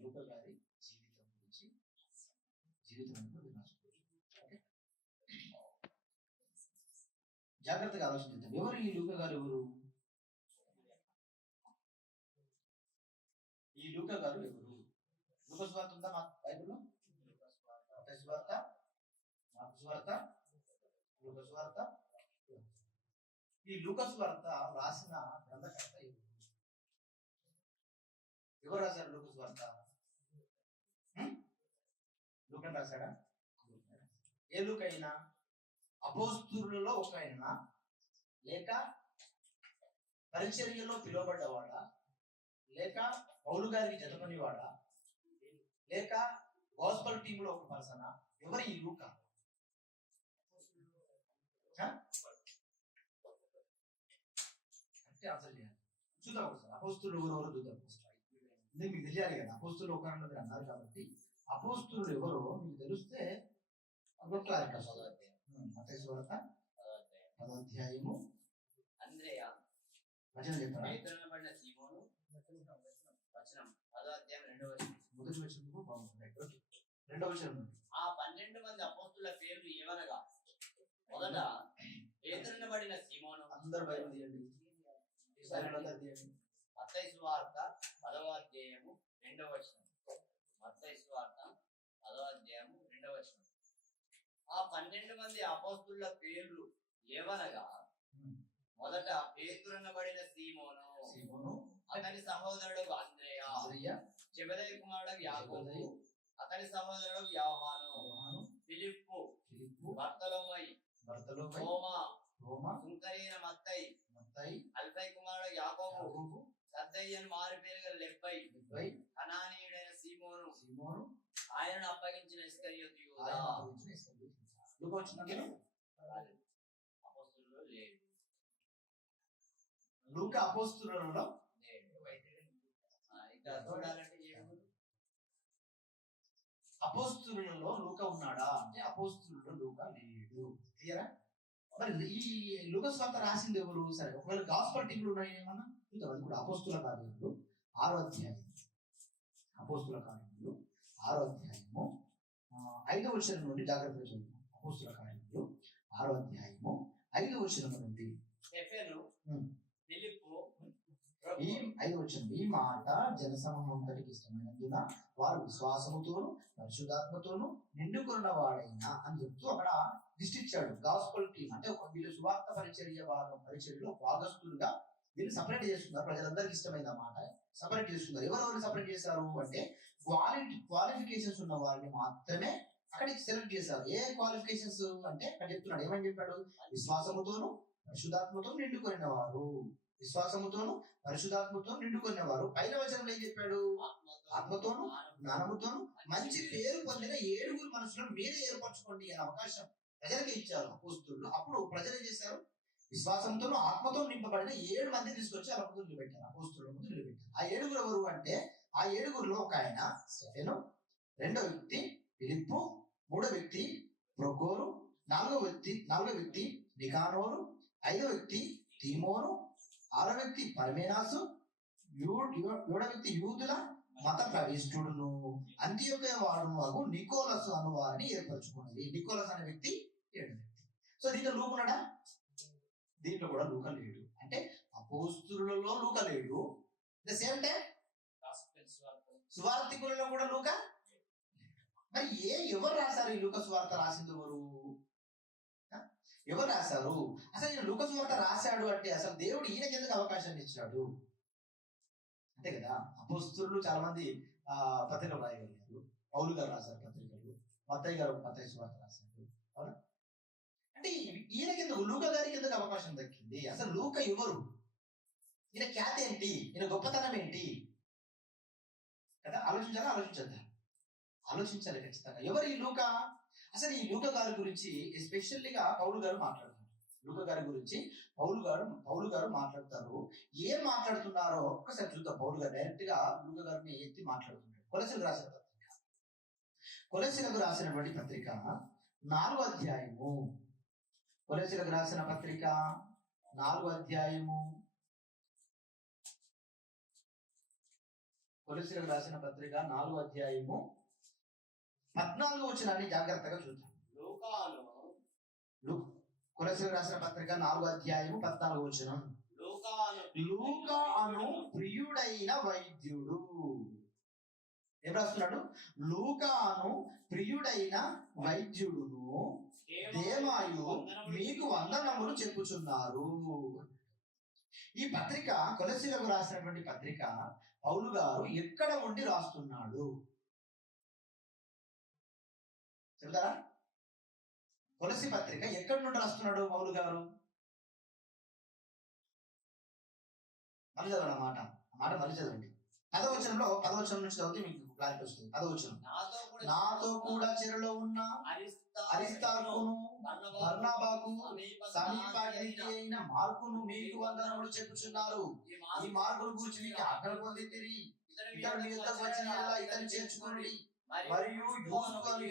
లూకా గారి జీవితం గురించి జాగ్రత్తగా ఆలోచించాం. ఎవరు ఈ లూకా గారు? ఎవరు ఈ లూకా గారు? ఎవరు? లూకా సువార్త ఉందా మా బైబిల్లో? మత్తయి సువార్త, మార్కు సువార్త, లూకా సువార్త. ఈ లూకా సువార్త రాసిన గ్రంథకర్త ఎవరు రాశారు? లూకా సువార్త లూకా రాశాడా? ఏ లూకా అయినా? అపోస్తలులలో ఒక ఆయన, లేక పరిచర్యలో పిలువబడ్డవాడా, లేక పౌలు గారికి జతపనివాడా, లేక గాస్పల్ టీంలో ఒక పర్సనా? ఎవరు ఈ లూకా? అంటే అసలు చూద్దాం ఒకసారి. అపోస్తులు ఎవరెవరో చూద్దాం. మీకు తెలియాలి కదా, అపోస్తులు ఒక అన్నారు కాబట్టి అపోస్తులు ఎవరో మీకు తెలిస్తే క్లారిటీ వస్తుంది. మత్తయి సువార్త 10వ అధ్యాయము వచనం చెప్తారా? మొదటి వచనం బాగుంటుంది. రెండవ వచనం, ఆ 12 మంది అపోస్తుల పేర్లు ఏమనగా, మొదట పేతురనబడిన సీమోను. అందరూ బైబిల్ తీయండి. మత్తయి సువార్త 10వ అధ్యాయము 2వ వచనం. మత్తయి సువార్త 10వ అధ్యాయము 2వ వచనం. ఆ 12 మంది అపోస్తుల పేర్లు ఏవనగా, మొదట పేతురనబడిన సీమోను, అతని సహోదరుడు అంద్రెయ, జెబెదయి కుమారుడు యాకోబు, అతని సహోదరుడు యోహాను, ఫిలిప్పు, బర్తలోమయి, తోమా, సుంకరైన మత్తయి, అల్ఫై కుమారుడు యాకోబు, సద్దయ్యను మారు పేరుగా లెబ్బై, కనానీయుడైన సీమోను, ఆయనను అప్పగించిన ఇస్కరియోతు యూదా. అపోస్తులలో లేడు. లూకా అపోస్తులలో అపోస్తులలో లూకా ఉన్నాడా అంటే అపోస్తులలో లూకా లేడు. క్లియరా? మరి ఈ లూకా సువార్త రాసింది ఎవరు? సరే, ఒకవేళ గాస్పల్ టీంలు ఉన్నాయి ఏమన్నా చూద్దాం. అది కూడా అపోస్తుల కార్యములు 6వ అధ్యాయం. అపోస్తుల కార్యములు 6వ అధ్యాయము 5వ వచనం నుండి జాగ్రత్తగా చూద్దాం. అపోస్తుల కార్యములు 6వ అధ్యాయము 5వ వచనం నుండి ఈ 5వ వచనం, ఈ మాట జనసమూహంతటికి ఇష్టమైనందున వారు విశ్వాసముతోను పరిశుద్ధాత్మతోను నిండుకున్న వాడైనా అని చెప్తూ అక్కడ లిస్ట్ ఇచ్చాడు. గాస్పల్ టీమ్ అంటే ఒక వీళ్ళు సువార్త పరిచర్యలో భాగస్తులుగా వీళ్ళు సపరేట్ చేసుకున్నారు. ప్రజలందరికీ ఇష్టమైన మాట సపరేట్ చేసుకున్నారు. ఎవరెవరు సపరేట్ చేశారు అంటే క్వాలిఫికేషన్స్ ఉన్న వారిని మాత్రమే అక్కడికి సెలెక్ట్ చేశారు. ఏ క్వాలిఫికేషన్స్ అంటే అక్కడ చెప్తున్నాడు. ఏమని చెప్పాడు? విశ్వాసముతోను పరిశుద్ధాత్మతో నిండుకొనిన వారు, విశ్వాసముతోను పరిశుద్ధాత్మతో నిండుకునేవారు. పైన వచనంలో ఏం చెప్పాడు? ఆత్మతోను జ్ఞానముతోను మంచి పేరు పొందిన 7 మనుషులను మీరే ఏర్పరచుకోండి అనే అవకాశం ప్రజలకి ఇచ్చారు అపోస్తులు. అప్పుడు ప్రజలు ఏం చేశారు? విశ్వాసంతోను ఆత్మతో నింపబడిన 7 మంది తీసుకొచ్చి అలా ముందు నిలబెట్టారు. అపోస్తుల ముందు నిలబెట్టారు. ఆ 7 ఎవరు అంటే, ఆ 7లో ఒక ఆయన స్టెఫెను, రెండో వ్యక్తి ఫిలిప్పు, మూడో వ్యక్తి ప్రొకోరు, నాలుగో వ్యక్తి నికానోరు, 5వ వ్యక్తి తీమోను, 6వ వ్యక్తి పర్మేనాసు, 7వ వ్యక్తి యూదుల మత ప్రవిష్టుడును అంత్యోకయ వాడు నికోలస్ అను వారిని ఏర్పరచుకున్నది. నికోలస్ అనే వ్యక్తి 7వ వ్యక్తి. సో దీంట్లో లూకా ఉన్నాడా? దీంట్లో కూడా లూకా లేడు. అంటే అపోస్తులలో లూకా లేడు. ద సేమ్ టైం సువార్తికులలో కూడా లూకా. మరి ఎవరు రాశారు ఈ లూకా సువార్త? రాసింది ఎవరు రాశారు? అసలు ఈయన లూకా సువార్త రాశాడు అంటే అసలు దేవుడు ఈయనకి ఎందుకు అవకాశాన్ని ఇచ్చాడు? అంతే కదా. అపోస్తులు చాలా మంది పత్రికలు రాయగలిగారు. పౌలు గారు రాశారు పత్రికలు, మత్తయి గారు మత్తయి సువార్త రాశారు. అవునా? అంటే ఈయనకి ఎందుకు, లూకా గారికి ఎందుకు అవకాశం దక్కింది? అసలు లూకా ఎవరు? ఈయన ఖ్యాతి ఏంటి? ఈయన గొప్పతనం ఏంటి కదా? ఆలోచించాలి ఖచ్చితంగా. ఎవరు ఈ లూకా? అసలు ఈ లూకా గారి గురించి ఎస్పెషల్లీగా పౌలు గారు మాట్లాడుతున్నారు. లూకా గారి గురించి పౌలు గారు మాట్లాడతారు. ఏం మాట్లాడుతున్నారో ఒక్కసారి చూద్దాం. పౌలు గారు డైరెక్ట్ గా లూకా గారిని ఎత్తి మాట్లాడుతున్నారు. కొలస్సీలకు రాసినటువంటి పత్రిక 4వ అధ్యాయము. కొలస్సీలకు రాసిన పత్రిక 4వ అధ్యాయము కొలస్సీలకు రాసిన పత్రిక 4వ అధ్యాయము 14వ వచనాన్ని జాగ్రత్తగా చూద్దాం. కొలస్సీలకు రాసిన పత్రిక 4వ అధ్యాయము 14వ వచనం. లూకా అను ప్రియుడైన వైద్యుడు. ఏం రాస్తున్నాడు? లూకా అను ప్రియుడైన వైద్యుడును దేమాయు మీకు వందనములు చెప్పుచున్నారు. ఈ పత్రిక, కొలస్సీలకు రాసినటువంటి పత్రిక పౌలు గారు ఎక్కడ ఉండి రాస్తున్నాడు చెప్తారా? కొలస్సీ పత్రిక ఎక్కడి నుండి రాస్తున్నాడు పౌలు గారు? మళ్ళీ చదవండి ఆ మాట మళ్ళీ చదవండి. 10వ వచనం నుంచి చదివితే మీకు క్లారిటీ వస్తుంది. 10వ వచనం. నాతో కూడా చెరలో ఉన్న అరిస్తార్కును బర్నబాకు సమీపానికి అయిన మార్కును మీకు వందనములు చెప్పుచున్నారు. ఈ మార్కును గురించి మీకు ఆకలి పొందితిరి. ఇతడు మీ యుద్ధకు వచ్చిన ఇతన్ని చేర్చుకోండి. మరియు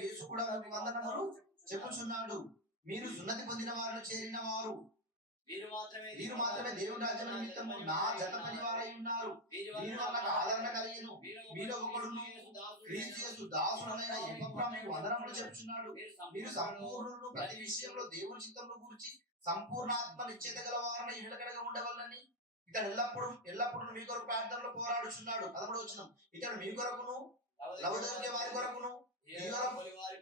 యేసు కూడా మీకు వందనములు చెప్పుచున్నాడు. మీరు సున్నతి పొందిన వారిలో చేరిన వారు, వీరు మాత్రమే దేవుని రాజ్యం నిమిత్తము నా జత పని వారై ఉన్నారు. వీరు నాకు ఆదరణ కలిగిన మీలో ఒకడును క్రీస్తు యేసు దాసుడైన ఎపఫ్రా మీకు వందనములు చెప్పుచున్నాడు. మీరు సంపూర్ణులు, ప్రతి విషయంలో దేవుని చిత్తమును గురించి సంపూర్ణ ఆత్మ నిశ్చయిత గల వారిని నిలకడగా ఉండవలనని ఇతడు ఎల్లప్పుడు మీ కొరకు ప్రార్థనలో పోరాడుచున్నాడు. 13వ వచనం. ఇతడు మీ కొరకును లవదొరికే వారి కొరకును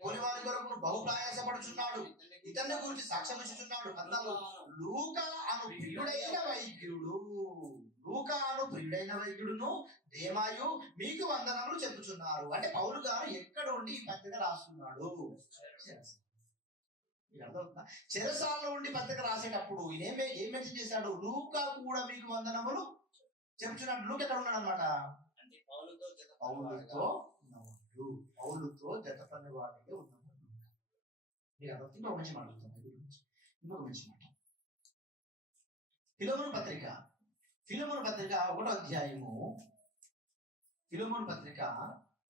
పోలి వారి కొరకును బహు ప్రయాసపడుచున్నాడు. ఇతన్ని గురించి సాక్ష్యం ఇచ్చుచున్నాడు. 14. లూకా అను ప్రియుడైన వైద్యుడును దేమాయు మీకు వందనములు చెప్పుచున్నారు. అంటే పౌలు గారు ఎక్కడ ఉండి ఈ పత్రిక రాస్తున్నాడు? చెరసాలలో ఉండి పత్రిక రాసేటప్పుడు ఈయన ఏం మెన్షన్ చేశాడు? లూకా కూడా మీకు వందనములు చెప్పుచున్నాడు. లూకా ఎక్కడ ఉన్నాడు అనమాట? పౌలుతో జత పని వాడిగా ఉన్నాడు. మీరు అర్థం. ఇంకొక మంచి మాట ఇంకొక మంచి మాట. ఫిలెమోను పత్రిక 1వ అధ్యాయము. ఫిలెమోను పత్రిక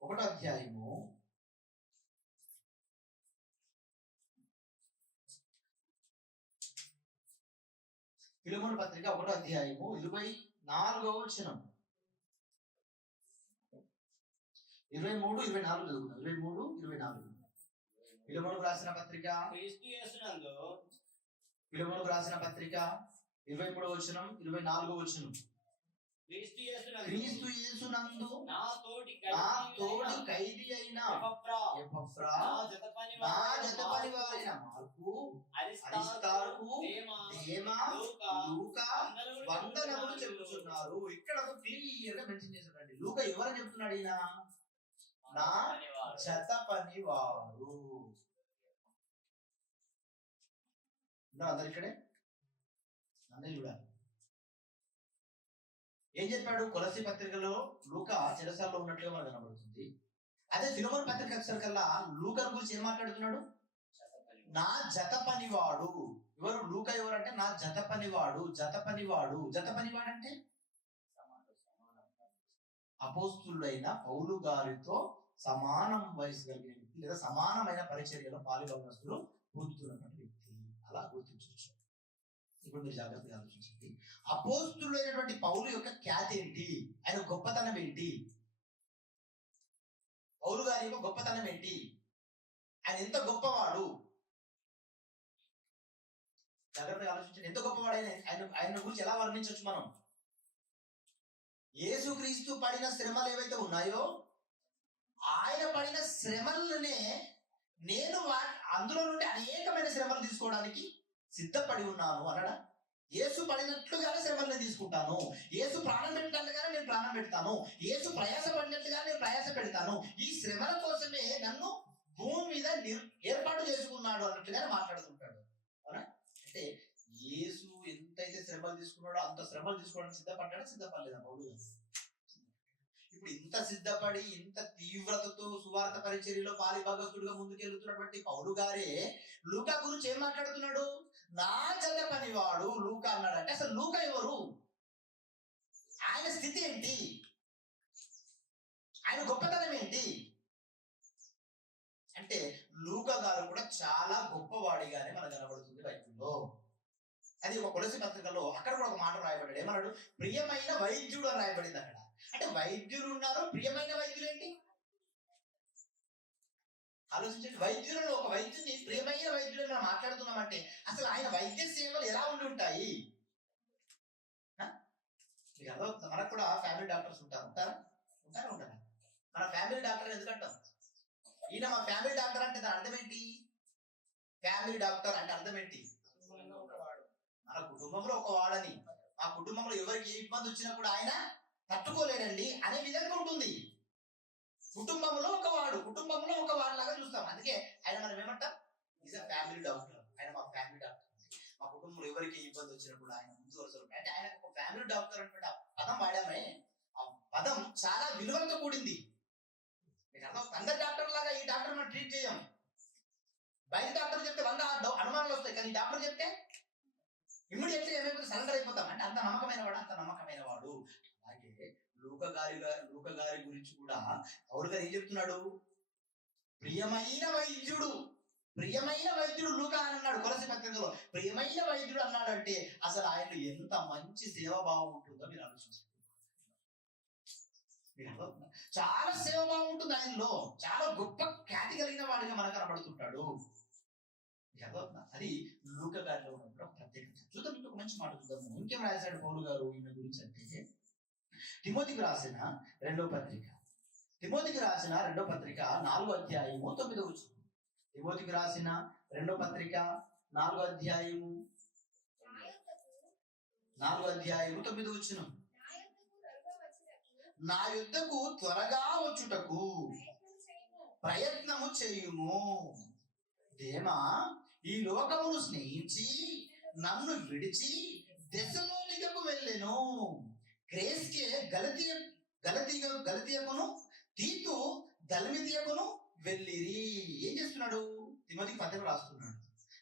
1వ అధ్యాయము 24వ వచనం. 23, 24 చదువుకుందాం. 23, 24. ఫిలెమోనుకు రాసిన పత్రిక 23వ వచనం, 24వ వచనం. క్రీస్తు యేసునందు నా తోడి ఖైదీ అయిన ఎపఫ్రా, నా జత పని వారైన మార్కు, అరిస్తార్కు, దేమా, లూకా వందనములు చెప్పుచున్నారు. ఇక్కడ క్లియర్ గా మెన్షన్ చేస్తున్నాడు. లూకా ఎవరని చెప్తున్నాడు? ఈయన నా జత పని వారు. అందరు ఇక్కడే అందరూ చూడాలి. ఏం చెప్పాడు? కొలస్సీ పత్రికలో లూకా చెరసాలలో ఉన్నట్లుగా మనకు కనబడుతుంది. అదే ఫిలెమోను పత్రిక వచ్చేసరికల్లా లూకా గురించి ఏం మాట్లాడుతున్నాడు? నా జత పనివాడు. ఎవరు? లూకా ఎవరంటే నా జత పనివాడు. జత పనివాడు అంటే అపోస్తులుడైన పౌలు గారితో సమానం వయసు కలిగిన వ్యక్తి, లేదా సమానమైన పరిచర్యలో పాలుభాగస్తులు పొందుతున్నటువంటి వ్యక్తి. అలా గుర్తించవచ్చు. ఇప్పుడు మీరు జాగ్రత్తగా ఆలోచించండి. అపోస్తులైనటువంటి పౌలు యొక్క ఖ్యాతి ఏంటి? ఆయన గొప్పతనం ఏంటి? పౌలు గారి యొక్క గొప్పతనం ఏంటి? ఆయన ఎంత గొప్పవాడు? జాగ్రత్తగా ఆలోచించండి. ఎంత గొప్పవాడు ఆయన గురించి ఎలా వర్ణించవచ్చు మనం? యేసుక్రీస్తు పడిన శ్రమలు ఏవైతే ఉన్నాయో, ఆయన పడిన శ్రమలనే నేను అందులో నుండి అనేకమైన శ్రమలు తీసుకోవడానికి సిద్ధపడి ఉన్నాను అన్నాడా? యేసు పడినట్లుగానే శ్రమల్ని తీసుకుంటాను. యేసు ప్రాణం పెట్టినట్లుగానే నేను ప్రాణం పెడతాను. యేసు ప్రయాస పడినట్లుగానే నేను ప్రయాస పెడతాను. ఈ శ్రమల కోసమే నన్ను భూమి మీద ఏర్పాటు చేసుకున్నాడు అన్నట్లుగానే మాట్లాడుతుంటాడు. అవునా? అంటే యేసు ఎంతైతే శ్రమలు తీసుకున్నాడో అంత శ్రమలు తీసుకోవడానికి సిద్ధపడ్డాడో సిద్ధపడలేదా పౌలు? ఇప్పుడు ఇంత సిద్ధపడి ఇంత తీవ్రతతో సువార్త పరిచర్యలో పాలిభాగస్తుడిగా ముందుకెళ్తున్నటువంటి పౌలు గారే లూకా గురించి ఏం మాట్లాడుతున్నాడు? నా జత పనివాడు లూకా అన్నాడు. అంటే అసలు లూకా ఎవరు? ఆయన స్థితి ఏంటి? ఆయన గొప్పతనం ఏంటి? అంటే లూకా గారు కూడా చాలా గొప్పవాడిగానే మనకు కనబడుతుంది బైబిల్లో. అది ఒక కొలస్సీ పత్రికలో అక్కడ కూడా ఒక మాట రాయబడ్డాడు. ఏమన్నాడు? ప్రియమైన వైద్యుడు అని రాయబడింది అక్కడ. అంటే వైద్యులు ఉన్నారు, ప్రియమైన వైద్యులు ఏంటి ఆలోచించండి. వైద్యులలో ఒక వైద్యుని ప్రియమైన వైద్యులు మనం మాట్లాడుతున్నామంటే అసలు ఆయన వైద్య సేవలు ఎలా ఉండి ఉంటాయి? మీకు అర్థమవుతుంది. మనకు కూడా ఫ్యామిలీ డాక్టర్స్ ఉంటారా? ఉంటారా? మన ఫ్యామిలీ డాక్టర్ ఎందుకంటాం? ఈయన మా ఫ్యామిలీ డాక్టర్ అంటే దాని అర్థం ఏంటి? ఫ్యామిలీ డాక్టర్ అంటే అర్థం ఏంటి? మన కుటుంబంలో ఒక వాడని, ఆ కుటుంబంలో ఎవరికి ఏ ఇబ్బంది వచ్చినా కూడా ఆయన తట్టుకోలేడండి అనే విధంగా ఉంటుంది. కుటుంబంలో ఒక వాడు లాగా చూస్తాం. అందుకే ఆయన మనం ఏమంటాం? Is a family doctor. ఆయన మా ఫ్యామిలీ డాక్టర్. మా కుటుంబంలో ఎవరికి ఇబ్బంది వచ్చినా కూడా ఆయన ముందు వరుసలో అంటే ఆయన ఒక ఫ్యామిలీ డాక్టర్ అంటే పదం వాడామే. ఆ పదం చాలా విలువలతో కూడింది. మీకు అర్థం? అందరి డాక్టర్ లాగా ఈ డాక్టర్ మనం ట్రీట్ చేయం. బయట డాక్టర్ చెప్తే 100 అనుమానాలు వస్తాయి, కానీ డాక్టర్ చెప్తే ఇమ్మీడియట్లీ ఏమైపోతే సరెండర్ అయిపోతాం. అంటే అంత నమ్మకమైన వాడు. అలాగే లూకా గారి గురించి కూడా పౌలు గారు ఏం చెప్తున్నాడు? ప్రియమైన వైద్యుడు లూకా అని అన్నాడు. కొలస్సీ పత్రికలో ప్రియమైన వైద్యుడు అన్నాడంటే అసలు ఆయనలో ఎంత మంచి సేవాభావం ఉంటుందో మీరు ఆలోచించండి. చాలా సేవాభావం ఉంటుంది ఆయనలో. చాలా గొప్ప ఖ్యాతి కలిగిన వాడిగా మనకు కనబడుతుంటాడు. అది లూకా గారిలో ఉన్నప్పుడు ప్రత్యేకత. చూద్దాం, ఇంకొక మంచి మాట చూద్దాము. ఇంకేం రాశాడు పౌలు గారు ఈయన గురించి అంటే, తిమోతికి రాసిన రెండో పత్రిక 4వ అధ్యాయము 9వ వచనం. తిమోతికి రాసిన రెండో పత్రిక 4వ అధ్యాయము 9వ వచనం. నా యుద్ధకు త్వరగా వచ్చుటకు ప్రయత్నము చేయుము. దేమా ఈ లోకమును స్నేహించి నన్ను విడిచి దెస్సలోనికకు వెళ్ళెను. క్రేస్కే గలతీయకును తీతు దల్మతీయకును వెళ్ళిరి. ఏం చేస్తున్నాడు? తిమోతికి పత్రిక రాస్తున్నాడు.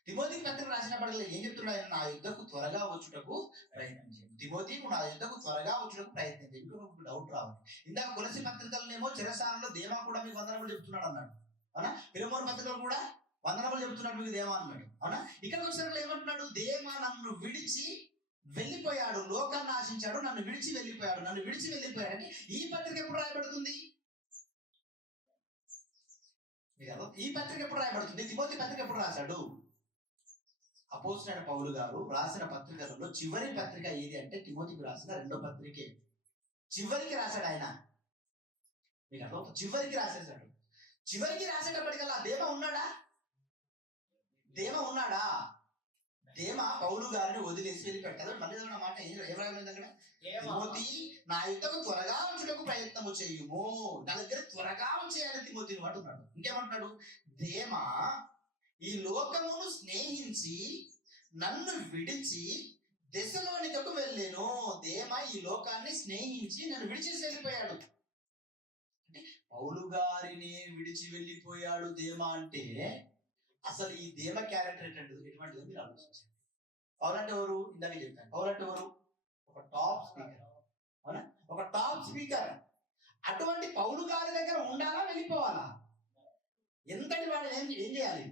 తిమోతికి పత్రిక రాసినప్పటికీ ఏం చెప్తున్నాడు? నా యుద్ధకు త్వరగా వచ్చుటకు ప్రయత్నం చేయండి. తిమోతికి నా యుద్ధకు త్వరగా వచ్చుటకు ప్రయత్నం చేయండి. ఇంకొక డౌట్ రావాలి. ఇందాక కొలస్సీ పత్రికలనేమో చెరసాలలో దేమా కూడా మీకు వందనములు చెప్తున్నాడు అన్నాడు, అవునా? ఫిలెమోను పత్రికలు కూడా వందనములు చెప్తున్నాడు మీకు దేమా అన్నాడు, అవునా? ఇక్కడ వచ్చేసరికి ఏమంటున్నాడు? దేమా నన్ను విడిచి వెళ్ళిపోయాడు, లోకాన్ని ఆశించాడు, నన్ను విడిచి వెళ్ళిపోయాడు. ఈ పత్రిక ఎప్పుడు రాయబడుతుంది? ఈ పత్రిక ఎప్పుడు రాయబడుతుంది? తిమోతి పత్రిక ఎప్పుడు రాశాడు? అపోస్తలుడైన పౌలు గారు రాసిన పత్రికలలో చివరి పత్రిక ఏది అంటే తిమోతికి రాసిన రెండో పత్రికే. చివరికి రాశాడు ఆయన. మీకు అర్థం? చివరికి రాసేసాడు. చివరికి రాసేటప్పటికల్లా దేమ ఉన్నాడా? దేమ పౌలు గారిని వదిలేసి వెళ్ళిపెట్టాడు. మళ్ళీ ఏదైనా మాట ఏమైంది అక్కడ? తిమోతి నా యుద్ధకు త్వరగా వచ్చుటకు ప్రయత్నము చేయుము. నా దగ్గర త్వరగా వచ్చేయాలి తిమోతిని అంటున్నాడు. ఇంకేమంటున్నాడు? దేమ ఈ లోకమును స్నేహించి నన్ను విడిచి దెస్సలోనికకు వెళ్ళెను. దేమ ఈ లోకాన్ని స్నేహించి నన్ను విడిచేసి వెళ్ళిపోయాడు. అంటే పౌలు గారిని విడిచి వెళ్ళిపోయాడు దేమ అంటే అసలు ఈ దేమ క్యారెక్టర్ ఎటువంటిదో మీరు ఆలోచించండి. పౌలు అంటే ఎవరు? ఇందాక చెప్తాను. పౌలు అంటే ఎవరు? ఒక టాప్ స్పీకర్, అవునా? ఒక టాప్ స్పీకర్. అటువంటి పౌలు గారి దగ్గర ఉండాలా, వెళ్ళిపోవాలా? ఎంతటి వాడు ఏం చేయాలి?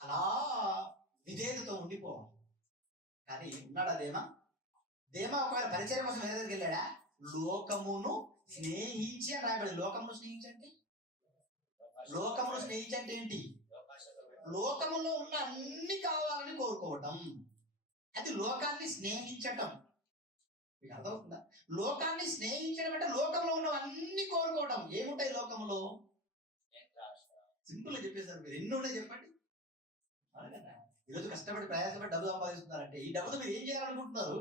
అలా విధేయతతో ఉండిపోవాలి. కానీ ఉన్నాడా దేమ ఒకవేళ పరిచయం కోసం ఏ దగ్గరికి వెళ్ళాడా? లోకమును స్నేహించి అని రాయబడింది. లోకమును స్నేహించి అంటే ఏంటి? లోకములో ఉన్న అన్ని కావాలని కోరుకోవటం, అది లోకాన్ని స్నేహించటం. మీకు అర్థమవుతుందా? లోకాన్ని స్నేహించడం అంటే లోకంలో ఉన్నవన్నీ కోరుకోవటం. ఏముంటాయి లోకంలో? సింపుల్ గా చెప్పేశారు. మీరు ఎన్ని ఉన్నాయి చెప్పండి. ఈరోజు కష్టపడి ప్రయాసపడి డబ్బు సంపాదిస్తున్నారంటే ఈ డబ్బుతో మీరు ఏం చేయాలనుకుంటున్నారు?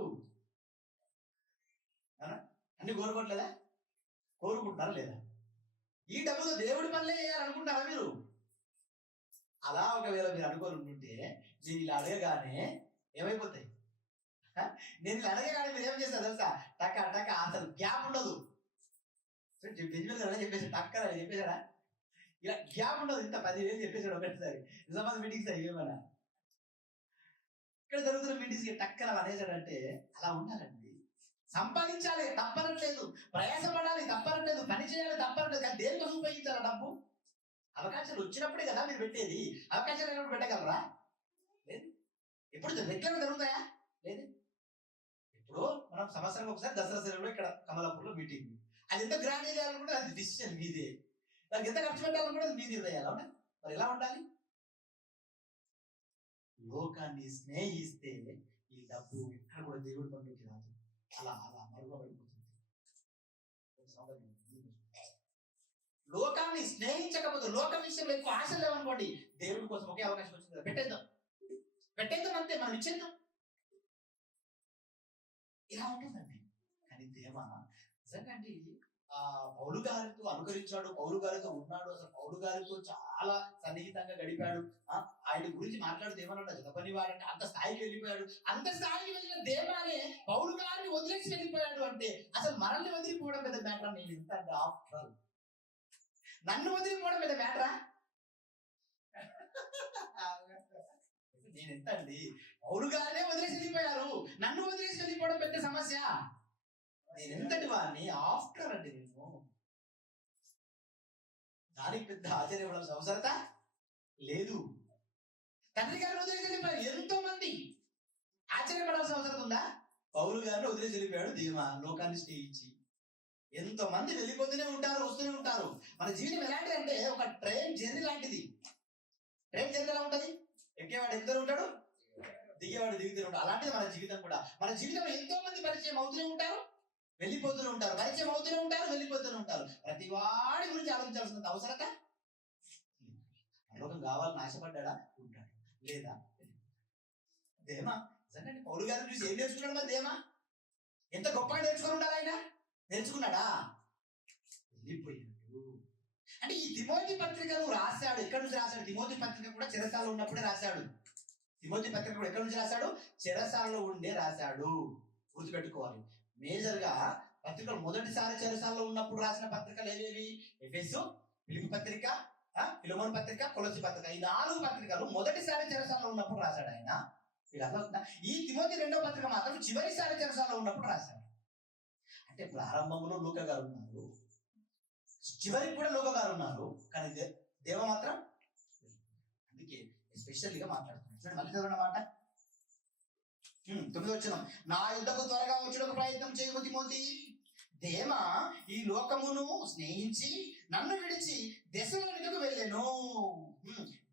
అన్ని కోరుకుంటున్నారా లేదా? ఈ డబ్బుతో దేవుడి పనులే చేయాలనుకుంటున్నారా మీరు? అలా ఒకవేళ మీరు అనుకోనుంటుంటే నేను ఇలా అడగగానే ఏమైపోతాయి? నేను ఇలా అడగగానే మీరు ఏం చేస్తారు తెలుసా? టక్క అసలు గ్యాప్ ఉండదు. చెప్పేసి టక్కర చెప్పేశారా? ఇలా గ్యాప్ ఉండదు. ఇంత 10,000 చెప్పేసాడు ఒకటిసారి. నిజామాబాద్ మీటింగ్స్ ఏమైనా ఇక్కడ జరుగుతున్న మీటింగ్స్కి టక్కర అనేసాడంటే అలా ఉండాలండి. సంపాదించాలి తప్పనట్లేదు, ప్రయాసపడాలి తప్పనట్లేదు, పని చేయాలి తప్పనట్లేదు. కానీ దేనికోసం ఉపయోగించాలి డబ్బు? అవకాశాలు వచ్చినప్పుడే కదా మీరు పెట్టేది. అవకాశాలు ఎప్పుడు పెట్టగలరా? లేదు. ఎప్పుడు రెగ్యులర్ జరుగుతాయా? లేదు. ఇప్పుడు మనం సంవత్సరానికి ఒకసారి దసరా సెలవులో ఇక్కడ కమలాపూర్లో మీటింగ్, అది ఎంత గ్రాండ్ చేయాలనుకుంటే అది డిసిషన్ మీదే, దానికి ఎంత ఖర్చు పెట్టాలనుకుంటే అది మీది చేయాలి. అవునా? మరి ఎలా ఉండాలి? లోకాన్ని స్నేహిస్తే ఈ డబ్బు ఎక్కడ కూడా దేవుడి పనులకి రాదు, అలా అలా మరుగుపడిపోతుంది. లోకాన్ని స్నేహించకపోతే, లోకం విషయంలో ఎక్కువ ఆశ లేవనుకోండి, దేవుడి కోసం ఒకే అవకాశం వచ్చింది కదా, పెట్టేద్దాం అంతే, మనం ఇచ్చేద్దాం, ఇలా ఉంటుందండి. కానీ దేవ నిజంగా అండి పౌలు గారితో అనుకరించాడు, పౌలు గారితో ఉన్నాడు, అసలు పౌలు గారితో చాలా సన్నిహితంగా గడిపాడు. ఆయన గురించి మాట్లాడుతూ ఏమన్నా జపని వాడంటే అంత స్థాయికి వెళ్ళిపోయాడు. అంత స్థాయికి వెళ్ళిన దేవానే పౌలు గారిని వదిలేసి వెళ్ళిపోయాడు అంటే అసలు మనల్ని వదిలిపోవడం పెద్ద మ్యాటర్. నేను ఎంత ఆఫ్టర్ నన్ను వదిలిపోవడం పెద్ద మ్యాటరా? నేను ఎంత అండి, పౌలు గారినే వదిలేసి వెళ్ళిపోయారు, నన్ను వదిలేసి వెళ్ళిపోవడం పెద్ద సమస్య. నేను ఎంతటి వాడిని ఆఫ్టర్ అంటే నేను దానికి పెద్ద ఆశ్చర్యపడాల్సిన అవసరత లేదు. తండ్రి గారిని వదిలేసి వెళ్ళిపోయారు ఎంతో మంది, ఆశ్చర్యపడాల్సిన అవసరం ఉందా? పౌలు గారిని వదిలేసి వెళ్ళిపోయాడు ధీమా, లోకాన్ని స్నేహించి. ఎంతో మంది వెళ్ళిపోతూనే ఉంటారు, వస్తూనే ఉంటారు. మన జీవితం ఎలాంటిది అంటే ఒక ట్రైన్ జర్నీ లాంటిది. ట్రైన్ జర్నీ ఎలా ఉంటది? ఎక్కేవాడు ఎక్కుతూనే ఉంటాడు, దిగేవాడు దిగుతూనే ఉంటాడు. అలాంటిది మన జీవితం కూడా. మన జీవితంలో ఎంతో మంది పరిచయం అవుతూనే ఉంటారు, వెళ్ళిపోతూనే ఉంటారు, పరిచయం అవుతూనే ఉంటారు, వెళ్ళిపోతూనే ఉంటారు. ప్రతి వాడి గురించి ఆలోచించాల్సినంత అవసరత. పరలోకం కావాలని ఆశపడ్డా ఉంటాడు, లేదా దేమా నిజంగా పౌలు గారిని చూసి ఏం నేర్చుకున్నాడు? మరి దేమా ఎంత గొప్పగా నేర్చుకుని ఉండాలి, ఆయన నేర్చుకున్నాడా? వెళ్ళిపోయాడు. అంటే ఈ తిమోతి పత్రికను రాశాడు, ఎక్కడి నుంచి రాశాడు? తిమోతి పత్రిక కూడా చెరసాలలో ఉన్నప్పుడే రాశాడు. తిమోతి పత్రిక కూడా ఎక్కడి నుంచి రాశాడు? చెరసాలలో ఉండే రాశాడు. గుర్తుపెట్టుకోవాలి. మేజర్ గా పత్రికలు మొదటిసారి చెరసాలలో ఉన్నప్పుడు రాసిన పత్రికలు ఏవేవి? ఎఫెసు, ఫిలిప్పీ పత్రిక, ఫిలెమోను పత్రిక, కొలొస్సీ పత్రిక. ఈ 4 పత్రికలు మొదటిసారి చెరసాలలో ఉన్నప్పుడు రాశాడు ఆయన. ఈ తిమోతి 2వ పత్రిక మాత్రం చివరిసారి చెరసాలలో ఉన్నప్పుడు రాశాడు. అంటే ప్రారంభంలో లూకా గారు ఉన్నారు, చివరికి కూడా లూకా గారు ఉన్నారు, కానీ దేవ మాత్రం అందుకే స్పెషల్గా మాట్లాడుతున్నాడు. మళ్ళీ చదవడం మాట 9వ వచనం, నా యుద్ధకు త్వరగా వచ్చుటకు ప్రయత్నం చేయకు తిమోతి, దేమా ఈ లోకమును స్నేహించి నన్ను విడిచి దెస్సలోనికకు వెళ్ళెను.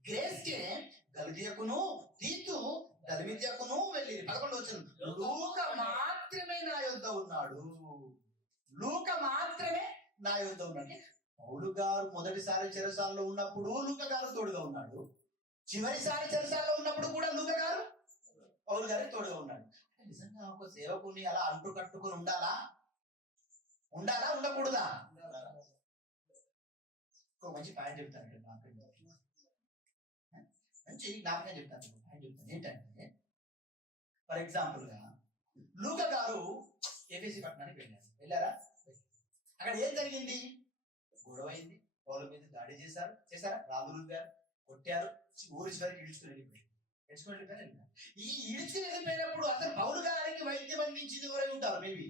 గ్రేస్కే గలతీయకును తీతు దల్మతియకును వెళ్ళి. 11వ వచనం, లూక మాత్రమే నా యుద్ధ ఉన్నాడు. లూక మాత్రమే నా యుద్ధ ఉన్నాడు. పౌలు గారు మొదటిసారి చెరసాలలో ఉన్నప్పుడు లూక గారు తోడుగా ఉన్నాడు, చివరిసారి చెరసాలలో ఉన్నప్పుడు కూడా లూక గారు పౌలు గారికి తోడుగా ఉన్నాడు. నిజంగా ఒక సేవకుని అలా అంటు కట్టుకుని ఉండాలా ఉండకూడదా? ఒక మంచి పాయింట్ చెప్తాను, మంచి జ్ఞాపకం చెప్తాను. పాయింట్ చెప్తాను ఏంటంటే, ఫర్ ఎగ్జాంపుల్ గా లూక గారు ఎఫెసీ పట్టణానికి వెళ్ళారా? అక్కడ ఏం జరిగింది? గొడవ అయింది, పౌలు మీద దాడి చేశారా? రాములు గారు కొట్టారు, ఊరి చివరికి ఈడ్చుకుని వెళ్ళిపోయారు. ఈ ఈడ్చుకుని వెళ్ళిపోయినప్పుడు అసలు పౌలు గారికి వైద్యం అందించింది ఎవరై ఉంటారు? మేబీ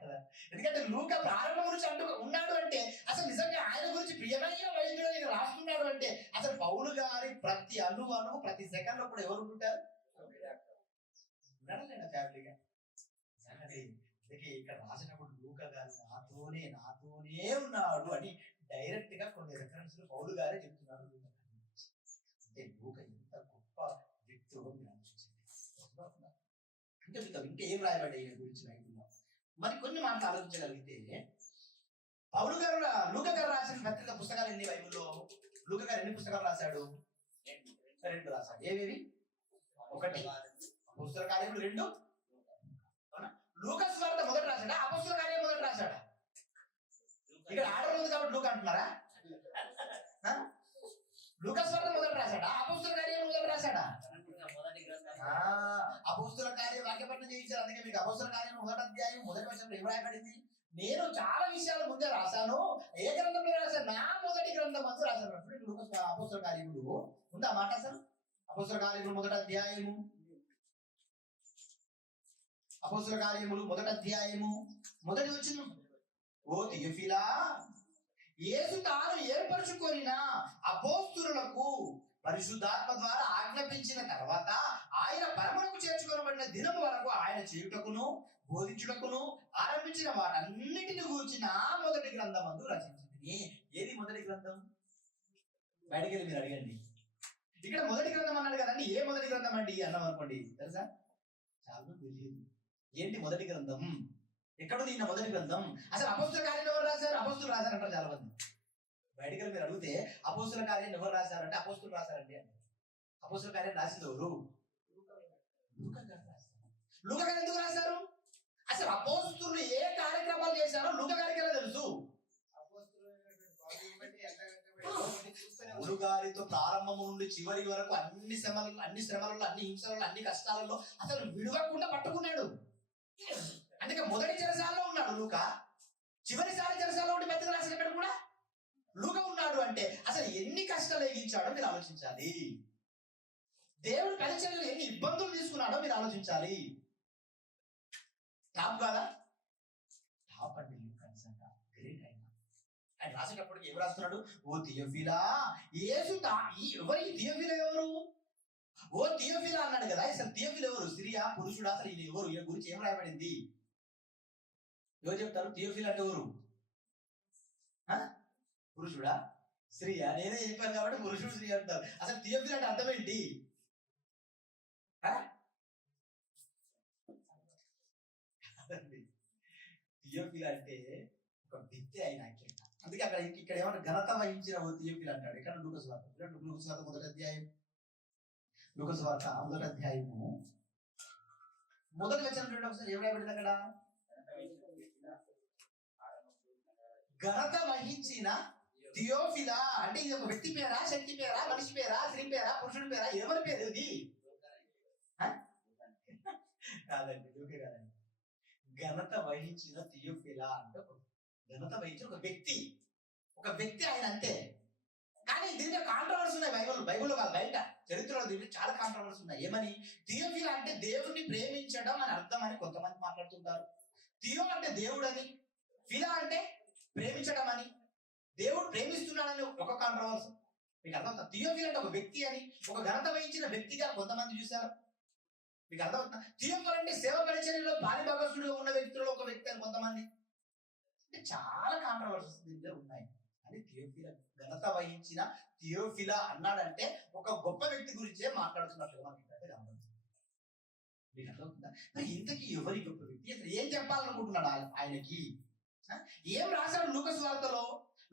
కదా. ఎందుకంటే లూక ప్రారంభం గురించి అంటూ ఉన్నాడు అంటే అసలు నిజంగా ఆయన గురించి ప్రియమైన వైద్యుడు రాస్తున్నాడు అంటే అసలు పౌలు గారి ప్రతి అణువు ప్రతి సెకండ్ లో కూడా ఎవరు ఉంటారు? ఉన్నాడా ఫ్యామిలీగా? అందుకే ఇక్కడ రాసినప్పుడు లూక గారు నాతోనే ఉన్నాడు అని డైరెక్ట్ గా కొన్ని రెఫరెన్స్ పౌలు గారే చెప్తున్నారు. అంటే లూక ఎంత గొప్ప వ్యక్తి ఇంకా ఏం రాయబడి గురించి బైబిల్లో మరి కొన్ని మాటలు ఆలోచించగలిగితే, పౌలు గారు లూక గారు రాసిన పత్రిక పుస్తకాలు ఎన్ని బైబిల్లో? లూక గారు ఎన్ని పుస్తకాలు రాశాడు? 2 రాశాడు. ఏవేవి? 1 అపోస్తల కార్యములు, 2 లూకా సువార్త మొదట రాశాడా? అపోస్తల కార్యం మొదట రాశాడా? ఇక్కడ ఆర్డర్ ఉంది కాబట్టి లూకా అంటున్నారా? లూకా సువార్త మొదట రాశాడా? అపోస్తల కార్యం మొదట రాశాడా? అపోస్తల కార్యం వాక్యపఠనం చేయించారు. అందుకే మీకు అపోస్తల కార్యం 1వ అధ్యాయం 1వ వచనంలో ఏం రాయబడింది? నేను చాలా విషయాలు ముందే రాశాను. ఏ గ్రంథంలో రాశాను? నా మొదటి గ్రంథం అంతా రాశాను. అపోస్తల కార్యములు ఉందా మాట? అసలు అపోస్తల కార్యములు 1వ అధ్యాయము, అపోస్తల కార్యములు 1వ అధ్యాయము 1వ వచనం, ఓ తియోఫిలా, యేసు తాను ఏర్పరచుకొనిన అపోస్తలులకు పరిశుద్ధాత్మ ద్వారా ఆజ్ఞాపించిన తర్వాత ఆయన పరమునకు చేర్చుకొనబడిన దినం వరకు ఆయన చేయుటకును బోధించుటకును ఆరంభించిన వాటన్నిటిని గూర్చిన మొదటి గ్రంథమందు రచించింది. ఏది మొదటి గ్రంథం? బయటికి వెళ్ళి మీరు అడగండి. ఇక్కడ మొదటి గ్రంథం అన్నాడు కదండి, ఏ మొదటి గ్రంథం అండి అన్నాం అనుకోండి, తెలుసా? చాలా తెలియదు. ఏంటి మొదటి గ్రంథం? ఎక్కడుంది ఈయన మొదటి గ్రంథం? అసలు అపోస్తుల కార్యాలు ఎవరు రాశారు? అపోస్తులు రాశారంటారు చాలా మంది. బయటికి వెళ్ళి మీరు అడిగితే అపోస్తుల కార్యాలు ఎవరు రాశారంటే అపోస్తులు రాశారండి అంటారు. అపోస్తుల కార్యాలు రాసింది ఎవరు? లూకా గారు ఎందుకు రాశారు? అసలు అపోస్తులు ఏ కార్యక్రమాలు చేశారో లూకా గారికి ఎలా తెలుసు? పౌలు గారితో ప్రారంభం నుండి చివరి వరకు అన్ని శ్రమలలో, అన్ని హింసలలో, అన్ని కష్టాలలో అసలు విడవకుండా పట్టుకున్నాడు. అందుకే మొదటి చెరసాలలో ఉన్నాడు లూకా, చివరిసారి చెరసాలలో ఉండి పెద్దగా రాసినక్కడ కూడా లూకా ఉన్నాడు. అంటే అసలు ఎన్ని కష్టాలు ఎగించాడో మీరు ఆలోచించాలి. దేవుడు పరిచర్యలో ఎన్ని ఇబ్బందులు తీసుకున్నాడో మీరు ఆలోచించాలి. టాప్ కాదా? టాప్ అండి లూకా, నిజంగా గ్రేట్. ఆయన రాసేటప్పటికి ఏం రాస్తున్నాడు? ఓ థియోఫిలా, ఎవరు ఈ థియోఫిలా ఎవరు? ఓ థియోఫిలా అన్నాడు కదా. అసలు థియోఫిలా ఎవరు? స్త్రీయా పురుషుడా? అసలు ఇది ఎవరు? ఈయన గురించి ఏం రాయబడింది? ఎవరు చెప్తారు? థియోఫిలా అంటే ఎవరు? పురుషుడా స్త్రీయా? నేనే చెప్పాను కాబట్టి పురుషుడు స్త్రీ అంటారు. అసలు థియోఫిలా అంటే అర్థం ఏంటి? థియోఫిలా అంటే ఒక వ్యక్తి అయిన, అందుకే అక్కడ ఇక్కడ ఏమన్నా ఘనత వహించిన ఓ థియోఫిలా అంటాడు. ఇక్కడ లూకాసు వార్త మొదటి అధ్యాయం, లూకాసు వార్త మొదటి అధ్యాయము మొదటి వచనం చూడండి ఒకసారి. ఏం రాయబడింది అక్కడ? ఘనత వహించిన థియోఫిలా. అంటే ఇది ఒక వ్యక్తి పేరా, శక్తి పేరా, మనిషి పేరా, స్త్రీ పేరా, పురుషుడి పేరా? ఎవరి పేరు ఇది? కాదండి, లూకా కాదండి. ఘనత వహించిన థియోఫిలా అంటే ఘనత వహించిన ఒక వ్యక్తి ఆయన అంతే. కానీ దీనికి కాంట్రవర్సీ ఉన్నాయి బైబుల్లో కాదు, బయట చరిత్రలో దీనికి చాలా కాంట్రవర్సీ ఉన్నాయి. ఏమని? థియోఫిలా అంటే దేవుణ్ణి ప్రేమించడం అని అర్థం అని కొంతమంది మాట్లాడుతుంటారు. థియో అంటే దేవుడు అని, ఫిలా అంటే ప్రేమించడం అని, దేవుడు ప్రేమిస్తున్నాడని ఒక కాంట్రవర్సీ. మీకు అర్థమవుతుంది? థియోఫిలా అంటే ఒక వ్యక్తి అని, ఒక ఘనత వహించిన వ్యక్తిగా కొంతమంది చూశారు. మీకు అర్థమవుతుందా? థియోఫిలా అంటే సేవ పరిచర్యలో పాలిభాగస్తుడిగా ఉన్న వ్యక్తుల్లో ఒక వ్యక్తి అని కొంతమంది. అంటే చాలా కాంట్రవర్సీస్ దీంట్లో ఉన్నాయి. అని థియోఫిలా ఘనత వహించిన థియోఫిలా అన్నాడంటే ఒక గొప్ప వ్యక్తి గురించే మాట్లాడుతున్నట్లుగా మనకి కనబడుతుంది. మీకు అర్థమవుతుందా? మరి ఇంతకీ ఎవరి గొప్ప వ్యక్తి? అసలు ఏం చెప్పాలనుకుంటున్నాడు ఆయనకి? ఏం రాశాడు లూకాసు వార్తలో?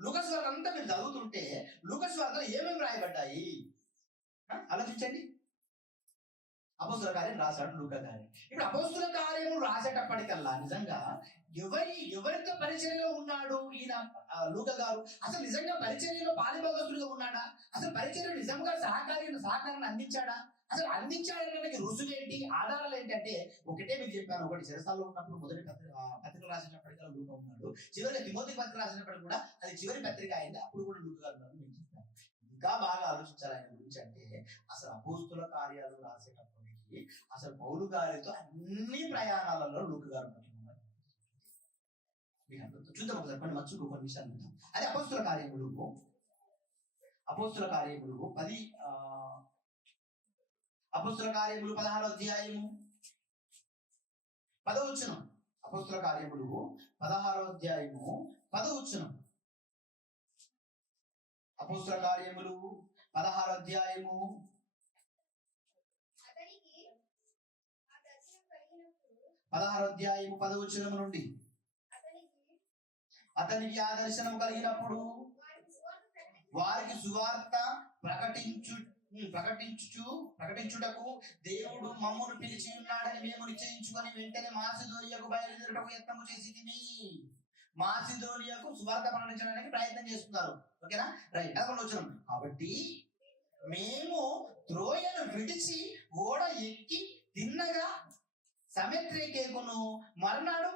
లూకాసు వార్త అంతా మీరు చదువుతుంటే లూకాసు వార్తలో ఏమేమి రాయబడ్డాయి ఆలోచించండి. అపోస్తుల కార్యం రాశాడు లూకా గారు. ఇప్పుడు అపోస్తుల కార్యము రాసేటప్పటికల్లా నిజంగా ఎవరితో పరిచర్యలో ఉన్నాడు ఈయన లూకా గారు? అసలు నిజంగా పరిచర్యలో పాలిభాగస్తుడిగా ఉన్నాడా? అసలు పరిచర్యలో నిజంగా సహకారాన్ని అందించాడా? అసలు అందించాడనడానికి రుజువేంటి, ఆధారాలు ఏంటంటే ఒకటే మీకు చెప్పాను. ఒకటి చెరసాల్లో ఉన్నప్పుడు మొదటి పత్రిక రాసినప్పటికీ లూకా ఉన్నాడు. చివరిగా తిమోతి పత్రిక రాసినప్పటికీ కూడా అది చివరి పత్రిక అయింది, అప్పుడు కూడా లూకా గారు ఉన్నాడు. మీకు చెప్పాను. ఇంకా బాగా ఆలోచించాలి ఆయన గురించి అంటే అసలు అపోస్తుల కార్యాలు రాసేటప్పటికి అసలు పౌలు గారితో అన్ని ప్రయాణాలలో లూకా గారు ఉంటున్నారు. చూద్దాం ఒకసారి కొన్ని మర్చుకు కొన్ని విషయాలు చూద్దాం. అదే అపోస్తుల కార్యములు 16వ అధ్యాయము 10వ వచనం. అపోస్తుల కార్యములు 16వ అధ్యాయము 10వ వచనం. అపోస్తుల కార్యములు 16వ అధ్యాయము 10వ వచనం నుండి అతనికి ఆ దర్శనం కలిగినప్పుడు వారికి సువార్త ప్రకటించుటకు దేవుడు మమ్మను పిలిచి ఉన్నాడని మేము నిశ్చయించుకొని వెంటనే మాసిదోనియాకు బయలుదేరుటకు యత్నము చేసితిమి. మాసిదోనియాకు సువార్త ప్రకటించడానికి ప్రయత్నం చేస్తున్నారు. ఓకేనా? రైట్. వచ్చినాం కాబట్టి మేము త్రోయను విడిచి ఓడ ఎక్కి తిన్నగా సమేత్రేకేకును మర్నాడు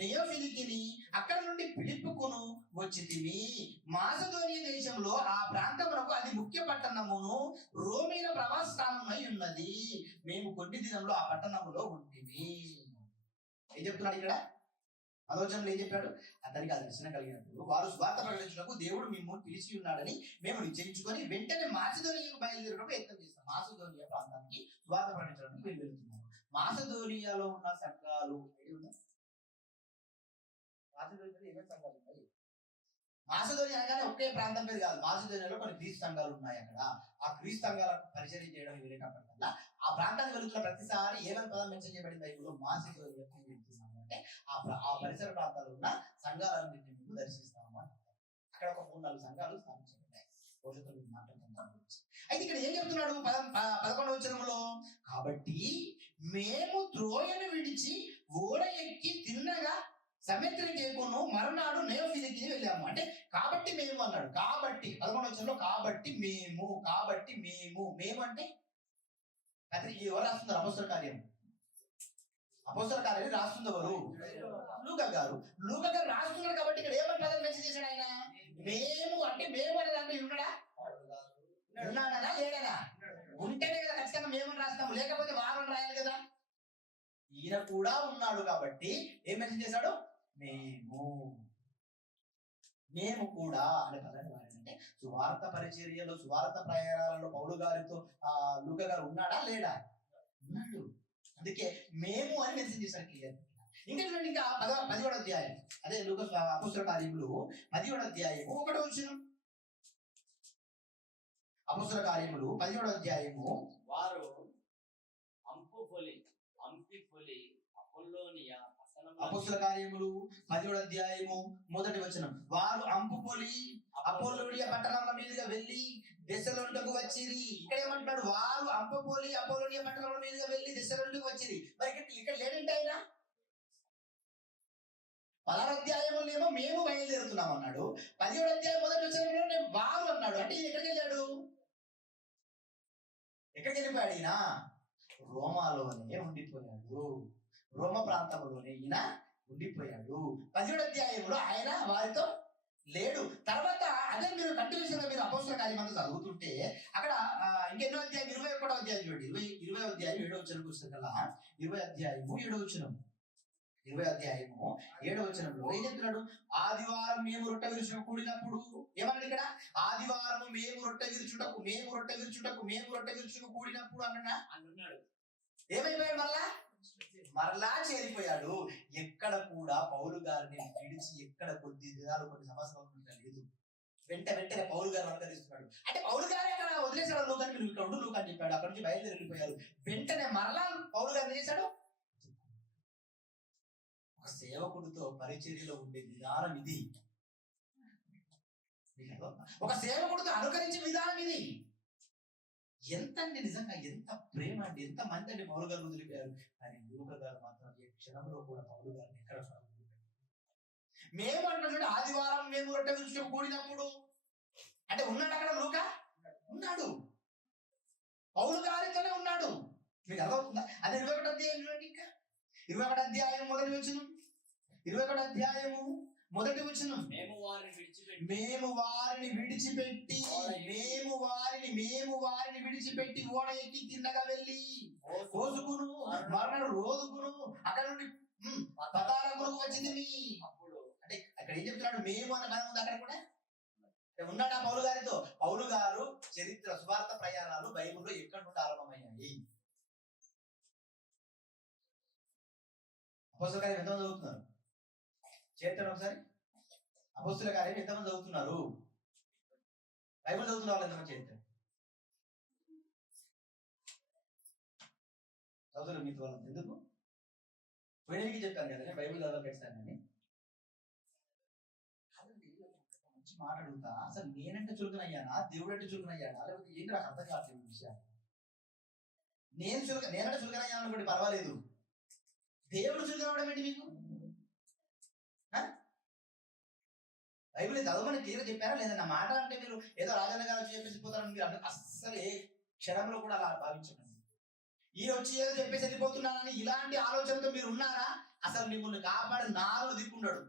నెయోఫిలికిని అక్కడ నుండి ఫిలిప్పుకును వచ్చితిమి. మాసిదోనియా దేశంలో ఆ ప్రాంతమునకు అది ముఖ్య పట్టణమును రోమీల ప్రవాస స్థానమై ఉన్నది. మేము కొద్ది దినంలో ఆ పట్టణములో ఉంటిమి. ఏం చెప్తున్నాడు ఇక్కడ? ఆలోచనలు ఏం చెప్పాడు? అతనికి ఆ దర్శనం కలిగినప్పుడు వారు స్వార్థ ప్రకటించుటకు దేవుడు మిమ్మల్ని పిలిచి ఉన్నాడని మేము నిశ్చయించుకొని వెంటనే మాసిదోనియాకు బయలుదేరడానికి యత్నం చేస్తాం. మాసిదోనియా ప్రాంతానికి స్వార్థ ప్రకటించడానికి మేము వెళ్తున్నాం. మాసిదోనియాలో ఉన్న సంఘాలు ఏది ఉందా? మాసిదోనియాలో ఏమేమి సంఘాలు ఉన్నాయి? మాసిదోనియా అనగానే ఒకే ప్రాంతం పేరు కాదు. మాసిదోనియాలో కొన్ని గ్రీస్ సంఘాలు ఉన్నాయి. అక్కడ ఆ గ్రీస్ సంఘాలకు పరిచయం చేయడం వేరే కాకుండా ఆ ప్రాంతానికి వెళుతున్న ప్రతిసారి ఏమని పదం మెన్షన్ చేయబడింది బైబిల్లో? మాసిదోనియా వెళ్తున్నాము అంటే ఆ పరిసర ప్రాంతాల్లో ఉన్న సంఘాలన్నింటినీ మేము దర్శిస్తాము అని అక్కడ ఒక 3-4 సంఘాలు స్థాపించబడ్డాయి. భవిష్యత్తులో మీరు మాట్లాడుతున్నాం. అయితే ఇక్కడ ఏం చెప్తున్నాడు 11వ వచనంలో? కాబట్టి మేము త్రోయను విడిచి ఓడ ఎక్కి తిన్నగా సముద్రకేకును మరునాడు నెయోఫిలికి వెళ్ళాము. అంటే కాబట్టి మేము అన్నాడు. కాబట్టి 11వ వచనంలో కాబట్టి మేము అంటే అది ఎవరు రాస్తున్నారు? అపోస్తల కార్యం రాస్తుంది ఎవరు? లూకా గారు రాస్తున్నారు. కాబట్టి ఇక్కడ ఏమని పదం మెన్షన్ చేశాడు ఆయన? మేము అంటే మేము అనే దాంట్లో ఉన్నాడా లేడనా? ఉంటేనే కదా ఖచ్చితంగా మేమని రాస్తాము, లేకపోతే వారని రాయాలి కదా. ఈయన కూడా ఉన్నాడు కాబట్టి ఏం మెన్షన్ చేశాడు? మేము కూడా అనే పదాన్ని వాడాడంటే సువార్త పరిచర్యలో సువార్త ప్రయాణాలలో పౌలు గారితో లూకా గారు ఉన్నాడా లేడా? ఉన్నాడు. అందుకే మేము అని మెన్షన్ చేశారు క్లియర్. ఇంకా 10వ అధ్యాయం అదే లూకా అపోస్తల కార్యములు 10వ అధ్యాయము 1వ వచనం. అపోస్తల కార్యములు 10వ అధ్యాయము. వారు అంపిఫొలి అపోల్లోనియా అపోస్తల కార్యములు 10వ అధ్యాయము 1వ వచనం. వారు అంపిఫొలి అపోల్లోనియా పట్టణముల మీదుగా వెళ్ళి దెస్సలోనికకు వచ్చిరి. ఇక్కడ ఏమంటున్నాడు? వారు అంపిఫొలి అపోల్లోనియా పట్టణముల మీదుగా వెళ్ళి దెస్సలోనికకు వచ్చిరి. మరి ఇక్కడ లేడంటే ఆయన 16వ అధ్యాయంలో మేము బయలుదేరుతున్నాం అన్నాడు. 10వ అధ్యాయం 1వ వచనంలో నేను వారు అన్నాడు. అంటే ఎక్కడికి వెళ్ళాడు? ఎక్కడికి వెళ్ళిపోయాడు ఈయన? రోమాలోనే ఉండిపోయాడు. రోమ ప్రాంతంలోనే ఈయన ఉండిపోయాడు. 10వ అధ్యాయంలో ఆయన వారితో లేడు. తర్వాత అదే మీరు కంటిన్యూషన్ గా మీరు అపోస్తల కార్యం అంతా చదువుతుంటే అక్కడ ఇంకెన్నో అధ్యాయం 21వ అధ్యాయం చూడండి. 20వ అధ్యాయం 7వ వచనం పుస్తకంలో 20వ అధ్యాయము 7వ వచనం. 20వ అధ్యాయము 7వ వచనంలో ఏం చెప్తున్నాడు? ఆదివారం మేము రొట్టె విరుచుటకు కూడినప్పుడు ఏమన్నాడు ఇక్కడ? ఆదివారము మేము రొట్టె విరుచుటకు కూడినప్పుడు అన్నాడు. ఏమైపోయాడు? మరలా చేరిపోయాడు. ఎక్కడ కూడా పౌలు గారిని విడిచి ఎక్కడ కొద్ది దినాలు కొన్ని సంవత్సరాలు లేదు. వెంటనే పౌలు గారు అనుకరిస్తున్నాడు. అంటే పౌలు గారే అక్కడ వదిలేశాడు. లూకాని మీరు ఇక్కడ ఉండు లూకా అని చెప్పాడు. అక్కడ నుంచి బయలుదేరి వెళ్ళిపోయారు. వెంటనే మరలా పౌలు గారు ఏం చేశాడు? ఒక సేవకుడితో పరిచర్యలో ఉండే విధానం ఇది. ఒక సేవకుడితో అనుకరించే విధానం ఇది. ఎంత అండి నిజంగా ఎంత ప్రేమ అండి, ఎంత మంది అండి పౌలు గారు వదిలిపోయారు. కానీ లూకా గారు మాత్రం ఏ క్షణంలో కూడా పౌలు గారిని ఎక్కడ మేము అంటున్నాడు. ఆదివారం మేము రొట్టె విరుచుటకు కూడినప్పుడు అంటే ఉన్నాడు అక్కడ లూకా? ఉన్నాడు. పౌలు గారితోనే ఉన్నాడు. మీకు అర్థమవుతుందా? అదే 21వ అధ్యాయం చూడండి. ఇంకా 21వ అధ్యాయం 1వ వచనం. 21వ అధ్యాయము 1వ వచనం. మేము వారిని విడిచిపెట్టి ఓడ ఎక్కి తిన్నగా వెళ్ళి కోసుకును మరణ రోజుకును అక్కడ నుండి పతారకులకు వచ్చింది. అంటే అక్కడ ఏం చెప్తున్నాడు? మేము అన్న పదం ఉంది అక్కడ కూడా. ఉన్నాడా పౌలు గారితో? పౌలు గారు చరిత్ర సువార్త ప్రయాణాలు బైబిల్లో ఎక్కడి నుండి ఆరంభమయ్యాయి? అపోస్తల కార్యం ఎంతమంది చదువుతున్నారు? చేస్తాడు ఒకసారి. అపోస్తల కార్యం ఎంతమంది చదువుతున్నారు? బైబిల్ చదువుతున్న వాళ్ళు ఎంతమంది చేస్తారు? చదువులు మీతో వాళ్ళు ఎందుకు పోయినకి చెప్తాను కదా, బైబిల్ చదవాలి ఖచ్చితంగా. మంచి మాట అడుగుతా. అసలు నేనంటే చులకనయ్యానా, దేవుడు అంటే చులకనయ్యానా, లేకపోతే ఏంటి నాకు అర్థం కావట్లేదు విషయాలు. నేనంటే చులకనయ్యాను అనుకోండి పర్వాలేదు. దేవుడు చులకనవడం ఏంటి మీకు? బైబిల్ చదవమని క్లియర్ చెప్పారా లేదా? నా మాట అంటే మీరు ఏదో రాజన్న గారు వచ్చి చెప్పేసి పోతారని మీరు అస్సలు ఏ క్షణంలో కూడా అలా భావించండి. ఈ వచ్చి ఏదో చెప్పేసి వెళ్ళిపోతున్నానని ఇలాంటి ఆలోచనతో మీరు ఉన్నారా? అసలు మిమ్మల్ని కాపాడు నాలుగు దిక్కుండడు.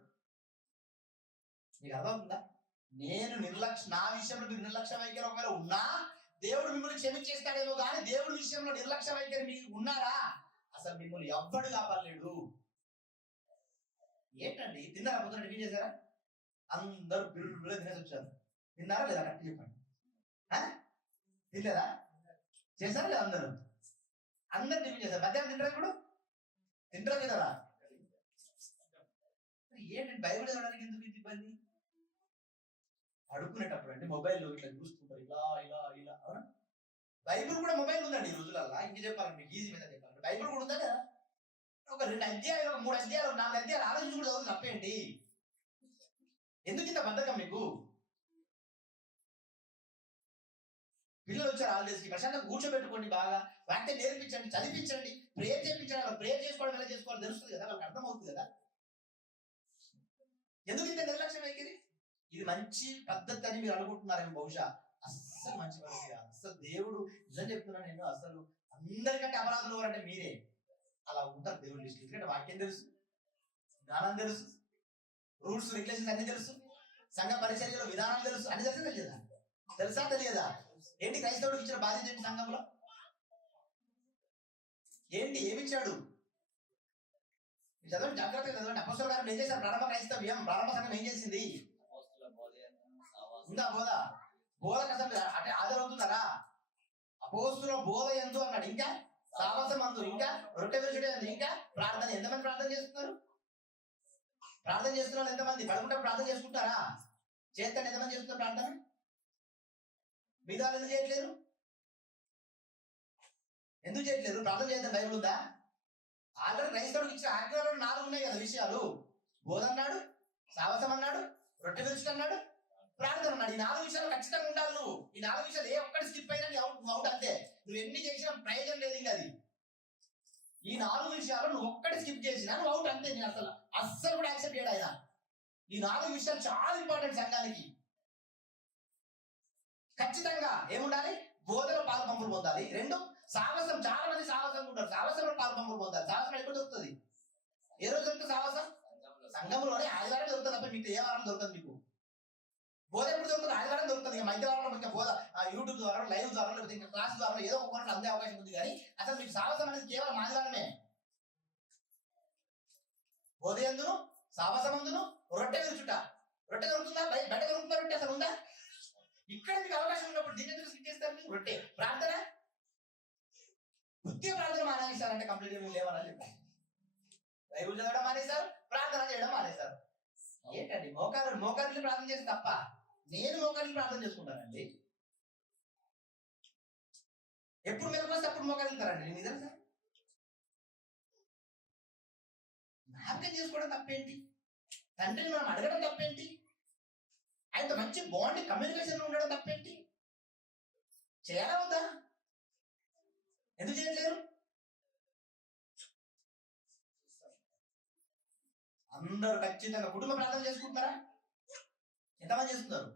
మీకు అర్థమవుతుందా? నా విషయంలో మీరు నిర్లక్ష్య వైఖరి ఒకవేళ ఉన్నా దేవుడు మిమ్మల్ని క్షమించేస్తాడేమో కానీ దేవుడి విషయంలో నిర్లక్ష్య వైఖరి మీరు ఉన్నారా? అసలు మిమ్మల్ని ఎవ్వడు కాపాడలేడు. ఏంటండి తిన్నారా? పొద్దున టిఫిన్ చేశారా? అందరూ బిర్రుగా తినేసి వచ్చారు. తిన్నారా లేదా? కరెక్ట్ చెప్పండి. తినలేదా? చేశారా లేదా? అందరూ అందరు టిఫిన్ చేస్తారు. మధ్యాహ్నం తింటారా? ఇప్పుడు తింటారా తినరా? ఏంటంటే బైబిల్ చదవడానికి ఎందుకు ఇంత ఇబ్బంది? పడుకునేటప్పుడు అంటే మొబైల్ ఇట్లా చూసుకుంటారు, ఇలా ఇలా ఇలా. అవునా? బైబిల్ కూడా మొబైల్ ఉందండి ఈ రోజులలో. ఇంక చెప్పాలంటే మీకు ఈజీ మీద చెప్పాలంటే బైబిల్ కూడా ఉందా కదా? ఒక 2 అధ్యాయాలు, 3 అధ్యాయాలు, 4 అధ్యాయాలు ఆలోచించి కూడా చదువు తప్పేంటి? ఎందుకు ఇంత బద్ధకం మీకు? పిల్లలు వచ్చారు హాలిడేస్కి, ప్రశాంతంగా కూర్చోబెట్టుకోండి, బాగా వాక్యం నేర్పించండి, చదివించండి, ప్రేయర్ చేయించండి. వాళ్ళు ప్రేయర్ చేసుకోవడం ఎలా చేసుకోవాలో తెలుస్తుంది కదా, వాళ్ళకి అర్థమవుతుంది కదా. ఎందుకు ఇంత నిర్లక్ష్యం వైఖరి? ఇది మంచి పద్ధతి అని మీరు అనుకుంటున్నారేమో బహుశా. అస్సలు మంచి పద్ధతి కాదు. అసలు దేవుడు నిజం చెప్తున్నాను నేను, అసలు అందరికంటే అపరాధులు ఎవరంటే మీరే. అలా ఉంటారు దేవుడి లిస్ట్. ఎందుకంటే వాక్యం తెలుసు, జ్ఞానం తెలుసు, రూల్స్ రెగ్యులేషన్స్ అన్ని తెలుసు, సంఘ పరిచర్యలో విధానాలు తెలుసు, అన్ని తెలుసా తెలియదా? తెలుసా తెలియదా? ఏంటి క్రైస్తవుడికి ఇచ్చిన బాధ్యత ఏంటి సంఘంలో? ఏంటి ఏమిచ్చాడు? చదవండి, జాగ్రత్తగా చదవండి. అపోస్తలుల కార్యం ఏం చేశారు? ప్రారంభ క్రైస్తవ్యం, ప్రారంభ సంఘం ఏం చేసింది? ఉందా బోధ? బోధకు అసలు అంటే హాజరవుతున్నారా? అపోస్తుల బోధ ఎందు అన్నాడు, ఇంకా సావాసం అందు, ఇంకా రొట్టె విరుచుడే అందు, ఇంకా ప్రార్థన. ఎంతమంది ప్రార్థన చేస్తున్నారు? ప్రార్థన చేస్తున్న వాళ్ళు ఎంతమంది? పడుకుంటే ప్రార్థన చేసుకుంటారా? చేస్తాను ఎంతమంది చేస్తున్నారు ప్రార్థన? మిగతా ఎందుకు చేయట్లేదు? ఎందుకు చేయట్లేదు? ప్రార్థన చేద్దాం బైబిల్ ఉందా? ఆల్రెడీ క్రైస్తవుడికి ఇచ్చిన ఆజ్ఞలో 4 ఉన్నాయి కదా విషయాలు. బోధ అన్నాడు, సావసం అన్నాడు, రొట్టె విరుచుట అన్నాడు, ప్రార్థన అన్నాడు. ఈ 4 విషయాలు ఖచ్చితంగా ఉండాలి. నువ్వు ఈ 4 విషయాలు ఏ ఒక్కటి స్కిప్ అయినా అవుట్ అంతే. నువ్వు ఎన్ని చేసినా ప్రయోజనం లేదు. ఇంకా అది ఈ 4 విషయాలు నువ్వు ఒక్కటి స్కిప్ చేసినా నువ్వు అవుట్ అంతే. నేను అస్సలు కూడా యాక్సెప్ట్ చేయడు ఆయన. ఈ 4 విషయాలు చాలా ఇంపార్టెంట్ సంఘానికి. ఖచ్చితంగా ఏముండాలి? బోధలో పాలు పంపులు పొందాలి. 2 సాహసం. చాలా మంది సాహసం ఉంటారు, సాహసంలో పాలు పంపులు పొందాలి. సాహసం ఎప్పుడు దొరుకుతుంది? ఏ రోజు దొరుకుతుంది సాహసం? సంఘంలోనే ఆదివారం దొరుకుతుంది తప్ప మీకు ఏ వారం దొరుకుతుంది? మీకు బోధ ఎప్పుడు దొరుకుతుంది? ఆదివారం దొరుకుతుంది. ఇంకా మధ్యవారంలో ఇంకా బోధ యూట్యూబ్ ద్వారా, లైవ్ ద్వారా, లేకపోతే ఇంకా క్లాస్ ద్వారా ఏదో ఒక కోణంలో అందే అవకాశం ఉంది. కానీ అసలు మీకు సాహసం అనేది కేవలం ఆదివారమే. బోధ ఎందును, సాహసమందును, రొట్టె విరుచుట. రొట్టె దొరుకుతుందా? బయట దొరుకుతుందా రొట్టె? అసలు ఉందా? ఇక్కడ మీకు అవకాశం ఉన్నప్పుడు దీన్ని ఎందుకు స్కిప్ చేస్తారు? మీరు రొట్టె. ప్రార్థన, బుద్ధి ప్రార్థన మానేస్తారంటే కంప్లీట్ ఏమి లేవని చెప్పారు. బైబుల్ చదవడం మానేశారు, ప్రార్థన చేయడం మానేశారు. ఏంటండి మోకాళ్ళు ప్రార్థన చేసి తప్ప? నేను మోకాళ్ళు ప్రార్థన చేసుకుంటానండి. ఎప్పుడు మెలకు వస్తే అప్పుడు మోకాళ్ళు వెళ్తారండి. నేను నిజం సార్, జ్ఞాపకం చేసుకోవడం తప్పేంటి? తండ్రిని మనం అడగడం తప్పేంటి? ఆయనతో మంచి బాండ్ కమ్యూనికేషన్ ఉండడం తప్పేంటి? చేయాలా వద్దా? ఎందుకు చేయట్లేరు? అందరూ ఖచ్చితంగా కుటుంబ ప్రార్థన చేసుకుంటారా? ఎంతమంది చేస్తున్నారు?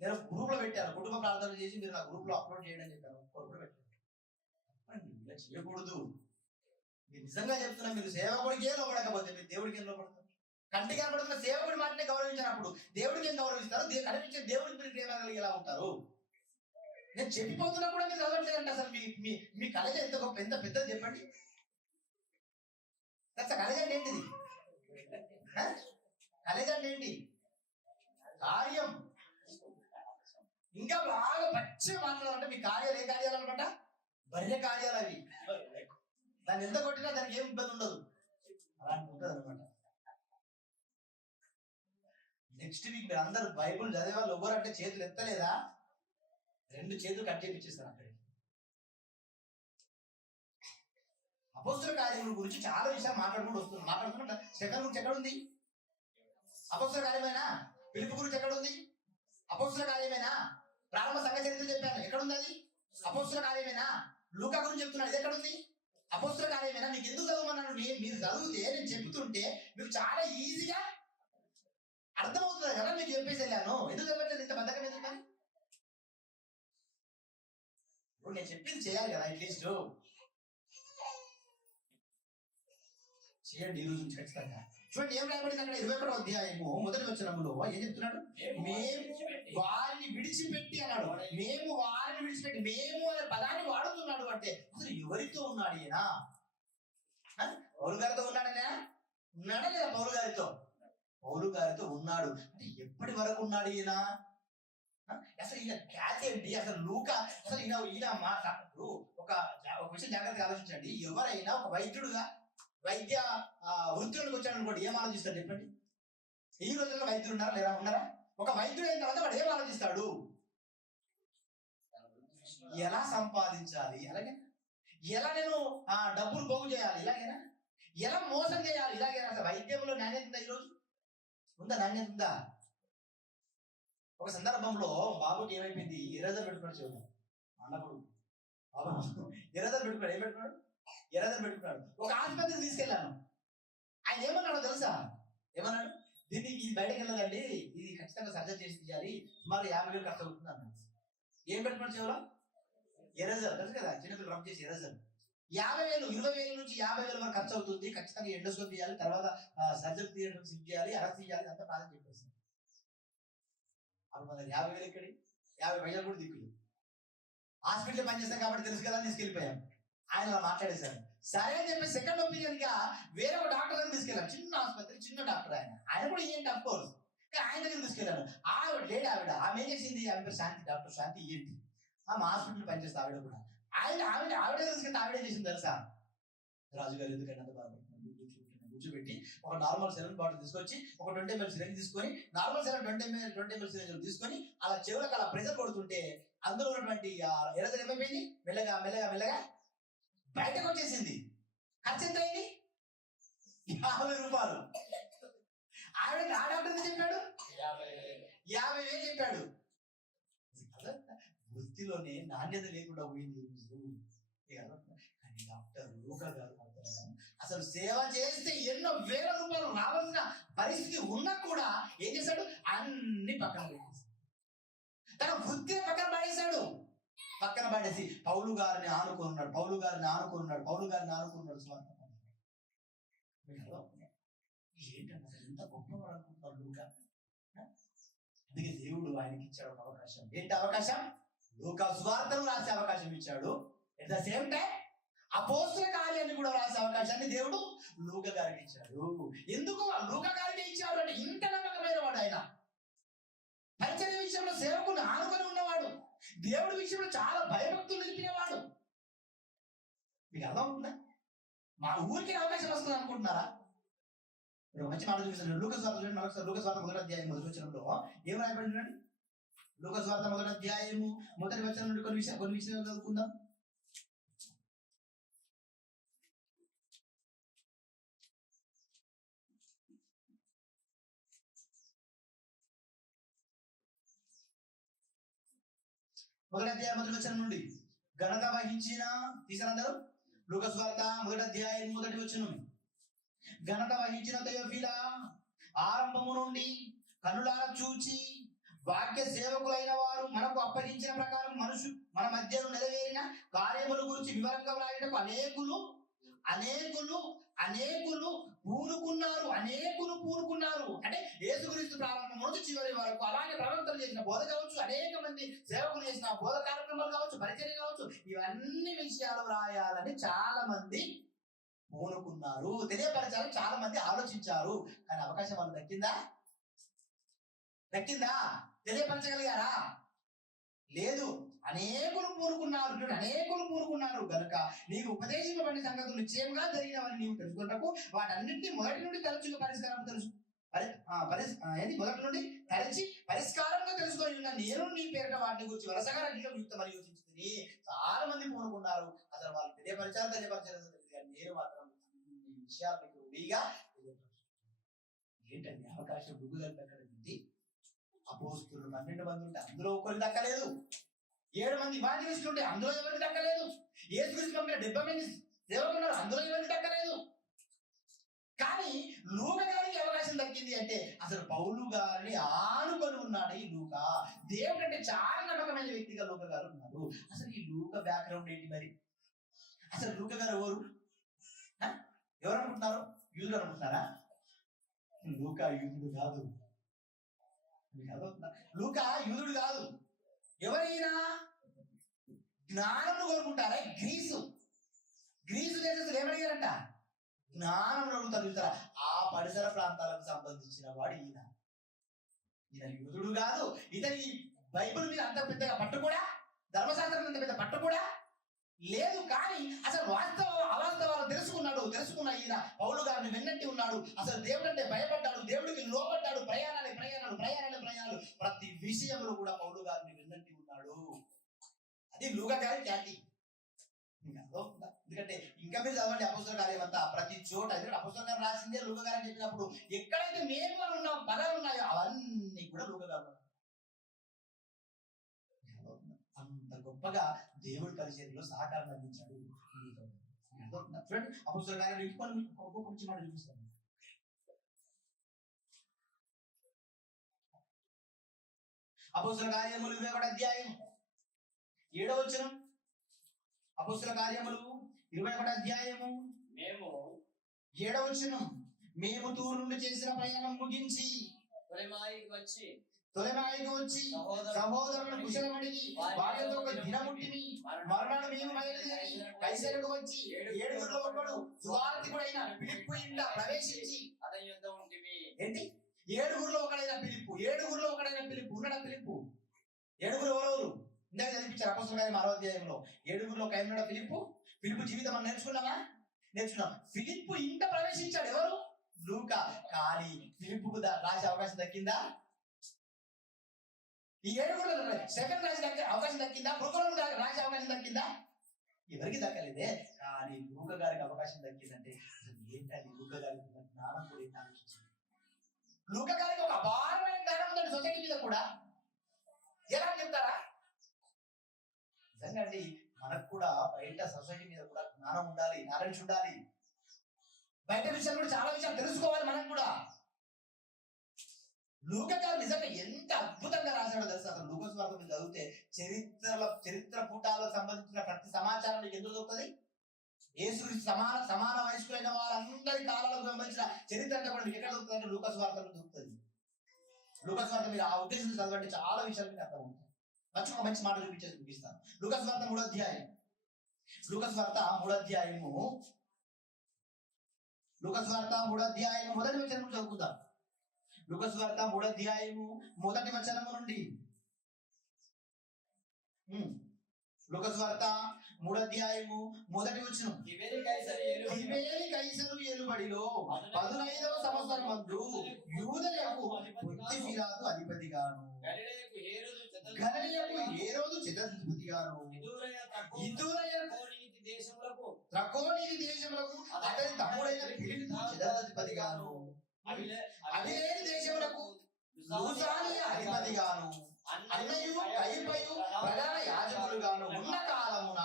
నేను గ్రూప్ లో పెట్టాను, కుటుంబ ప్రార్థన చేసి మీరు నా గ్రూప్ లో అప్లోడ్ చేయడం చెప్పాను. కూడా పెట్టాను. ఇలా చేయకూడదు. మీరు నిజంగా చెప్తున్నా, మీరు సేవకుడికే లోపడకపోతే మీరు దేవుడికి ఏం లోపడతారు? కంటికి కనపడుతున్న సేవకుడి మాటనే గౌరవించినప్పుడు దేవుడికి ఏం గౌరవిస్తారు? కనిపించే దేవుడికి మీరు ప్రేమ కలిగి ఎలా ఉంటారు? నేను చెప్పిపోతున్నా కూడా మీరు చదవట్లేదంటే అసలు మీ కలజ ఎంత గొప్ప, ఎంత పెద్దది చెప్పండి. కలజ అంటే ఏంటిది? కలజ అంటే ఏంటి? కార్యం. ఇంకా బాగా పచ్చిగా మాట్లాడాలంటే మీ కార్యాలు ఏ కార్యాలు అనమాట? బర్రె కార్యాలు అవి. దాన్ని ఎంత కొట్టినా దానికి ఏం ఇబ్బంది ఉండదు, అలాంటి ఉంటుంది అనమాట. నెక్స్ట్ వీక్ మీరు అందరూ బైబుల్ చదివే వాళ్ళు ఎవరంటే చేతులు ఎత్తలేదా? 2 చేతులు కట్ చేయించేస్తారు అక్కడ. అపోస్తుల కార్యముల గురించి చాలా విషయాలు మాట్లాడుకుంటా. స్టెఫెన్ గురించి ఎక్కడ ఉంది? అపోస్తుల కార్యమైనా? ఫిలిప్పు గురించి ఎక్కడ ఉంది? అపోస్తుల కార్యమైనా? ప్రారంభ సంఘ చరిత్ర చెప్పాను, ఎక్కడ ఉంది అది? అపోస్తుల కార్యమైనా? లూకా గురించి చెప్తున్నాడు, ఇది ఎక్కడ ఉంది? అపోస్తుల కార్యమైనా? మీకు ఎందుకు చదవమన్నాను? మీరు చదివితే నేను చెప్తుంటే మీకు చాలా ఈజీగా అర్థమవుతుంది కదా, మీకు చెప్పేసి వెళ్ళాను. ఎందుకు చదవట్లేదు? ఇంత బద్ధకం ఎందుకు? మరి ఇప్పుడు నేను చెప్పింది చేయాలి కదా, అట్లీస్ట్ చేయండి ఈ రోజు నుంచి ఖచ్చితంగా. చూడండి ఏం రాయబడింది అక్కడ 21వ అధ్యాయము 1వ వచనములో ఏం చెప్తున్నాడు? మేము వారిని విడిచిపెట్టి అన్నాడు. మేము వారిని విడిచిపెట్టి, మేము అనే పదాన్ని వాడుతున్నాడు. అంటే అసలు ఎవరితో ఉన్నాడు ఈయన? పౌలు గారితో ఉన్నాడనే? ఉన్నాడా లేదా? పౌలు గారితో ఉన్నాడు. అంటే ఎప్పటి వరకు ఉన్నాడు ఈయన? అసలు ఈయన క్యాచ్ ఏంటి, అసలు లూకా అసలు ఈయన మాట్లాడు ఒక విషయం జాగ్రత్తగా ఆలోచించండి. ఎవరైనా ఒక వైద్యుడుగా వైద్య వృత్తిలోకి వచ్చాడు అనుకోండి, ఏం ఆలోచిస్తాడు చెప్పండి? ఈ రోజుల్లో వైద్యులు ఉన్నారా లేరా? ఉన్నారా? ఒక వైద్యుడు అయిన తర్వాత వాడు ఏం ఆలోచిస్తాడు? ఎలా సంపాదించాలి, అలాగే ఎలా నేను డబ్బులు పోగు చేయాలి, ఇలాగేనా? ఎలా మోసం చేయాలి, ఇలాగేనా? అసలు వైద్యంలో నాణ్యత ఉందా ఈరోజు? ఉందా? నాణ్యత ఉందా? ఒక సందర్భంలో బాబుకి ఏమైపోయింది, ఎరేజర్ పెట్టుకున్నాడు. చూద్దాం అన్నప్పుడు బాబు ఎరేజర్ పెట్టుకున్నాడు. ఏం పెట్టుకున్నాడు? ఎరేజర్ పెట్టుకున్నాడు. ఒక ఆసుపత్రికి తీసుకెళ్ళాను. ఆయన ఏమన్నాడు తెలుసా? ఏమన్నాడు? దీన్ని ఇది బయటకు వెళ్ళదండి, ఇది ఖచ్చితంగా సర్జరీ చేసి తీయాలి, సుమారు 50,000 ఖర్చు అవుతుంది అన్నాడు. ఏం పెట్టుకున్నాడు చెవులో? ఎరేజర్. తెలుసు కదా, చిన్నపిల్లలు రబ్ చేసి ఎరేజర్. 50,000, 20,000 నుంచి 50,000 వరకు ఖర్చు అవుతుంది, ఖచ్చితంగా ఎండోస్కోప్ తీయాలి, తర్వాత సర్జరీ తీయడం సిక్ చేయాలి, అరెస్ట్ తీయాలి, అంతా ప్రాజెక్ట్ చెప్పేస్తుంది. అప్పుడు మన 50,000 ఎక్కడి? 50,000 కూడా దిక్కులు. హాస్పిటల్ పనిచేస్తాం కాబట్టి తెలుసు కదా, తీసుకెళ్ళిపోయాం. ఆయన మాట్లాడేశారు. సరే అని చెప్పి సెకండ్ ఒపీనియన్ గా వేరే ఒక డాక్టర్ దగ్గర తీసుకెళ్ళాను. చిన్న ఆసుపత్రి, చిన్న డాక్టర్. ఆయన కూడా ఏంటి అఫ్ కోర్స్, ఆయన దగ్గర తీసుకెళ్ళాను. ఆవిడ ఆమె ఏం చేసింది? ఆమె పేరు శాంతి, డాక్టర్ శాంతి ఏంటి, ఆమె హాస్పిటల్ పనిచేస్తే ఆవిడ కూడా. ఆవిడ తీసుకెళ్తే ఆవిడ ఏం చేసింది తెలుసా? రాజుగారు ఎందుకంటే అంత బాధపడుతుంది, కూర్చోబెట్టి ఒక నార్మల్ సెలూన్ బాటిల్ తీసుకొచ్చి ఒక 20 ml సిరంజ్ తీసుకొని, నార్మల్ సెలూన్ 20 ml సిరంజ్ తీసుకొని అలా చెవులకు అలా ప్రెషర్ కొడుతుంటే అందులో ఉన్నటువంటి ఎరేజర్ ఏమైపోయింది? మెల్లగా మెల్లగా మెల్లగా బయటకు వచ్చేసింది. ఖర్చు ఎంత అయింది? 50 రూపాయలు. ఆవిడ ఆ డాక్టర్ చెప్పాడు 50,000 చెప్పాడు. వృత్తిలోనే నాణ్యత లేకుండా పోయింది. కానీ డాక్టర్ లూకా గారు అసలు సేవ చేస్తే ఎన్నో వేల రూపాయలు రావాల్సిన పరిస్థితి ఉన్నా కూడా ఏం చేశాడు? అన్ని పక్కన పెట్టేశాడు. తన వృత్తి పక్కన పడేశాడు. పక్కన పడేసి పౌలు గారిని ఆనుకున్నాడు. ఏంటంటే ఎంత గొప్పవాడు అనుకుంటారు లూకా. అందుకే దేవుడు ఆయనకి ఇచ్చాడు ఒక అవకాశం. ఏంటి అవకాశం? లూకా సువార్తను రాసే అవకాశం ఇచ్చాడు. ఎట్ ద సేమ్ టైం అపోస్తల కార్యాన్ని కూడా రాసే అవకాశాన్ని దేవుడు లూకా గారికి ఇచ్చాడు. ఎందుకు లూకా గారికి ఇచ్చాడు అంటే ఇంత నమ్మకమైన వాడు ఆయన. పరిచర్య విషయంలో సేవకుని ఆనుకొని ఉన్నవాడు, దేవుడి విషయంలో చాలా భయభక్తులు నిలిపినవాడు. మీకు అర్థం అవుతుందా? మా ఊరికి అవకాశం వస్తుంది అనుకుంటున్నారా? మంచి మాట చూపిస్తాను. లూకా సువార్త చూడండి. మరొకసారి లూకా సువార్త 1వ అధ్యాయం మొదటి వచనంలో ఏం రాయబడి చూడండి. లూకా సువార్త 1వ అధ్యాయము 1వ వచనం నుండి కొన్ని విషయాలు చదువుకుందాం. మొదటి అధ్యాయం 1వ వచనం నుండి. ఘనత వహించిన తీసారందరూ. లూకా సువార్త 1వ అధ్యాయం 1వ వచనం. ఘనత వహించిన తెయోఫిలా, ఆరంభము నుండి కన్నులారా చూచి వాక్య సేవకులైన వారు మనకు అప్పగించిన ప్రకారం మన మధ్యలో నెరవేరిన కార్యముల గురించి వివరంగా వ్రాయటకు అనేకులు పూనుకున్నారు. అంటే యేసుక్రీస్తు ప్రారంభం నుంచి చివరి వరకు అలాగే ప్రవక్తలు చేసిన బోధ కావచ్చు, అనేక మంది సేవకులు చేసిన బోధ కార్యక్రమాలు కావచ్చు, పరిచర్య కావచ్చు, ఇవన్నీ విషయాలు రాయాలని చాలా మంది పూనుకున్నారు. తెలియపరచాలని చాలా మంది ఆలోచించారు. కానీ అవకాశం వాళ్ళు దక్కిందా? తెలియపరచగలిగారా? లేదు. అనేకులు పూనుకున్నారు కనుక నీకు ఉపదేశింపబడిన సంగతులు నిశ్చయంగా జరిగినవని నీవు తెలుసుకున్నప్పుడు వాటన్నింటినీ మొదటి నుండి తరచుగా మొదటి నుండి తరచి పరిష్కారంగా తెలుసుకొని ఉన్న నేను నీ పేరిట వాటిని గురించి వరుసగా యుక్తమని యోచించుకుని చాలా మంది పూనుకున్నారు. అసలు వాళ్ళు తెలియపరచారు. నేను మాత్రం ఈ విషయాలు మీకు ఉడిగా ఏంటండి అవకాశం గుగ్గుదలు దక్కలేదు. అపోస్తులు 12 మంది ఉంటే అందులో ఒకరు దక్కలేదు. 7 మంది ఇవాంజలిస్టులు ఉంటే అందులో ఎవరికి దక్కలేదు. యేసుక్రీస్తు పంపిన 70 మంది సేవకులు ఉన్నారు, అందులో ఎవరికి దక్కలేదు. కానీ లూకా గారికి అవకాశం దక్కింది అంటే అసలు పౌలు గారిని ఆనుకొని ఉన్నాడు ఈ లూకా. దేవుడు అంటే చాలా నమ్మకమైన వ్యక్తిగా లూకా గారు ఉన్నారు. అసలు ఈ లూకా బ్యాక్గ్రౌండ్ ఏంటి మరి? అసలు లూకా గారు ఎవరు అనుకుంటున్నారు? యూదుడు అనుకుంటున్నారా? లూకా యూదుడు కాదు. లూకా యూదుడు కాదు. ఎవరైనా జ్ఞానం కోరుకుంటారా? గ్రీసు దేశస్తులు ఏమడిగారంట? జ్ఞానం అడుగుతారు. ఆ పరిసర ప్రాంతాలకు సంబంధించిన వాడు ఈయన యూదుడు కాదు. ఇతని బైబిల్ మీద అంత పెద్దగా పట్టు కూడా, ధర్మశాస్త్రం అంత పెద్ద పట్టు కూడా లేదు. కానీ అసలు అవాస్తవాలు తెలుసుకున్న ఈయన పౌలు గారిని వెన్నట్టి ఉన్నాడు. అసలు దేవుడు అంటే భయపడ్డాడు, దేవుడికి లోపడ్డాడు. ప్రయాణాలు ప్రతి విషయంలో కూడా పౌలు గారిని వెన్నట్టి ఉన్నాడు. అది లూకా గారి ఖ్యాతి. ఎందుకంటే ఇంకా మీరు చదవండి అపోస్తల కార్యం అంతా, ప్రతి చోట అపోస్తల గారు రాసిందే లూకా గారు అని చెప్పినప్పుడు ఎక్కడైతే మేము అని ఉన్న పదాలు ఉన్నాయో అవన్నీ కూడా లూకా గారు. అంత గొప్పగా దేవుడి పరిచర్యలో సహకారం అందించాడు. చూడండి అపోస్తల కార్యం ఇంకొన్ని ఒక్కొక్క మాట చూపిస్తాను. అపోస్తల కార్యములు 21వ అధ్యాయం 7వ వచనం. అపోస్తల కార్యములు 21వ అధ్యాయము మేము 7వ వచనం. మేము తూరు నుండి చేసిన ప్రయాణం ముగించి తొలెమాయికి వచ్చి సహోదరులను కుశలమడిగి వారితో ఒక దినముంటిని. మరునాడు మేము బయలుదేరి కైసరుకు వచ్చి 7గురిలో ఒకడు సువార్తికుడైన ఫిలిప్పు ఇంట ప్రవేశించి అతని యొద్ద ఉంటిమి. ఏంటి 7గురిలో ఒకడైన ఫిలిప్పు ఉన్నాడా? ఫిలిప్పు 7గురు ఎవరెవరు ఇందాక చదివించారు అపోస్తల కార్యం 6వ అధ్యాయంలో. 7గురిలో ఒక ఆయన ఉన్నాడా? ఫిలిప్పు జీవితం మనం నేర్చుకున్నాం. ఫిలిప్పు ఇంట ప్రవేశించాడు ఎవరు? లూకా. కానీ ఫిలిప్పుకు రాసే అవకాశం దక్కిందా? ఈ 7గురు సెకండ్ రాసే అవకాశం దక్కిందా? మృగంలో రాసే అవకాశం దక్కిందా? ఎవరికి దక్కలేదే. కానీ లూకా గారికి అవకాశం దక్కిందంటే ఏంటంటే లూకా గారికి జ్ఞానం కూడా ఏంటి ఆలోచించింది. లూకా గారికి ఒక అపారమైన జ్ఞానం ఉందండి సొసైటీ మీద కూడా. ఎలా చెప్తారా? నిజంగా అండి మనకు కూడా బయట సొసైటీ మీద కూడా జ్ఞానం ఉండాలి, నాలెడ్జ్ ఉండాలి. బయట విషయాలు కూడా చాలా విషయాలు తెలుసుకోవాలి మనం కూడా. లూకా గారు నిజంగా ఎంత అద్భుతంగా రాశాడో తెలుసు. అసలు లూకా సువార్త మీద చదివితే చరిత్ర పుటాలకు సంబంధించిన ప్రతి సమాచారం మీకు ఎందుకు దొరుకుతుంది? యేసుక్రీస్తు సమాన వయస్కులైన వారందరి కాలాలకు సంబంధించిన చరిత్ర అంతా కూడా మీకు ఎక్కడ దొరుకుతుంది అంటే లూకా సువార్తలో దొరుకుతుంది. లూకా సువార్త మీరు ఆ ఉద్దేశం చదవండి, చాలా విషయాలు మీకు అర్థం ఉంటుంది. మంచి మాట చూపిస్తాను. లూకా సువార్త 3వ అధ్యాయం. లూకా సువార్త 3వ అధ్యాయము మొదటి వచనం చదువుకుందాం. లూకా సువార్త 3వ అధ్యాయము మొదటి వచనము నుండి. లూకా సువార్త 3వ అధ్యాయము మొదటి వచనం. తిబెరి కైసరు ఏలుబడిలో 15వ సంవత్సరం మందు యూదయకు పొంతి పిలాతు అధిపతిగాను, గలిలయకు హేరోదు చతురధిపతిగాను, త్రకోనీతి దేశములకు అతని తమ్ముడైన ఫిలిప్పు చతురధిపతిగాను, అబిలేను దేశములకు లూసానియ అధిపతిగాను, అన్నయు కయపయు ప్రధాన యాజకులుగాను ఉన్న కాలమున.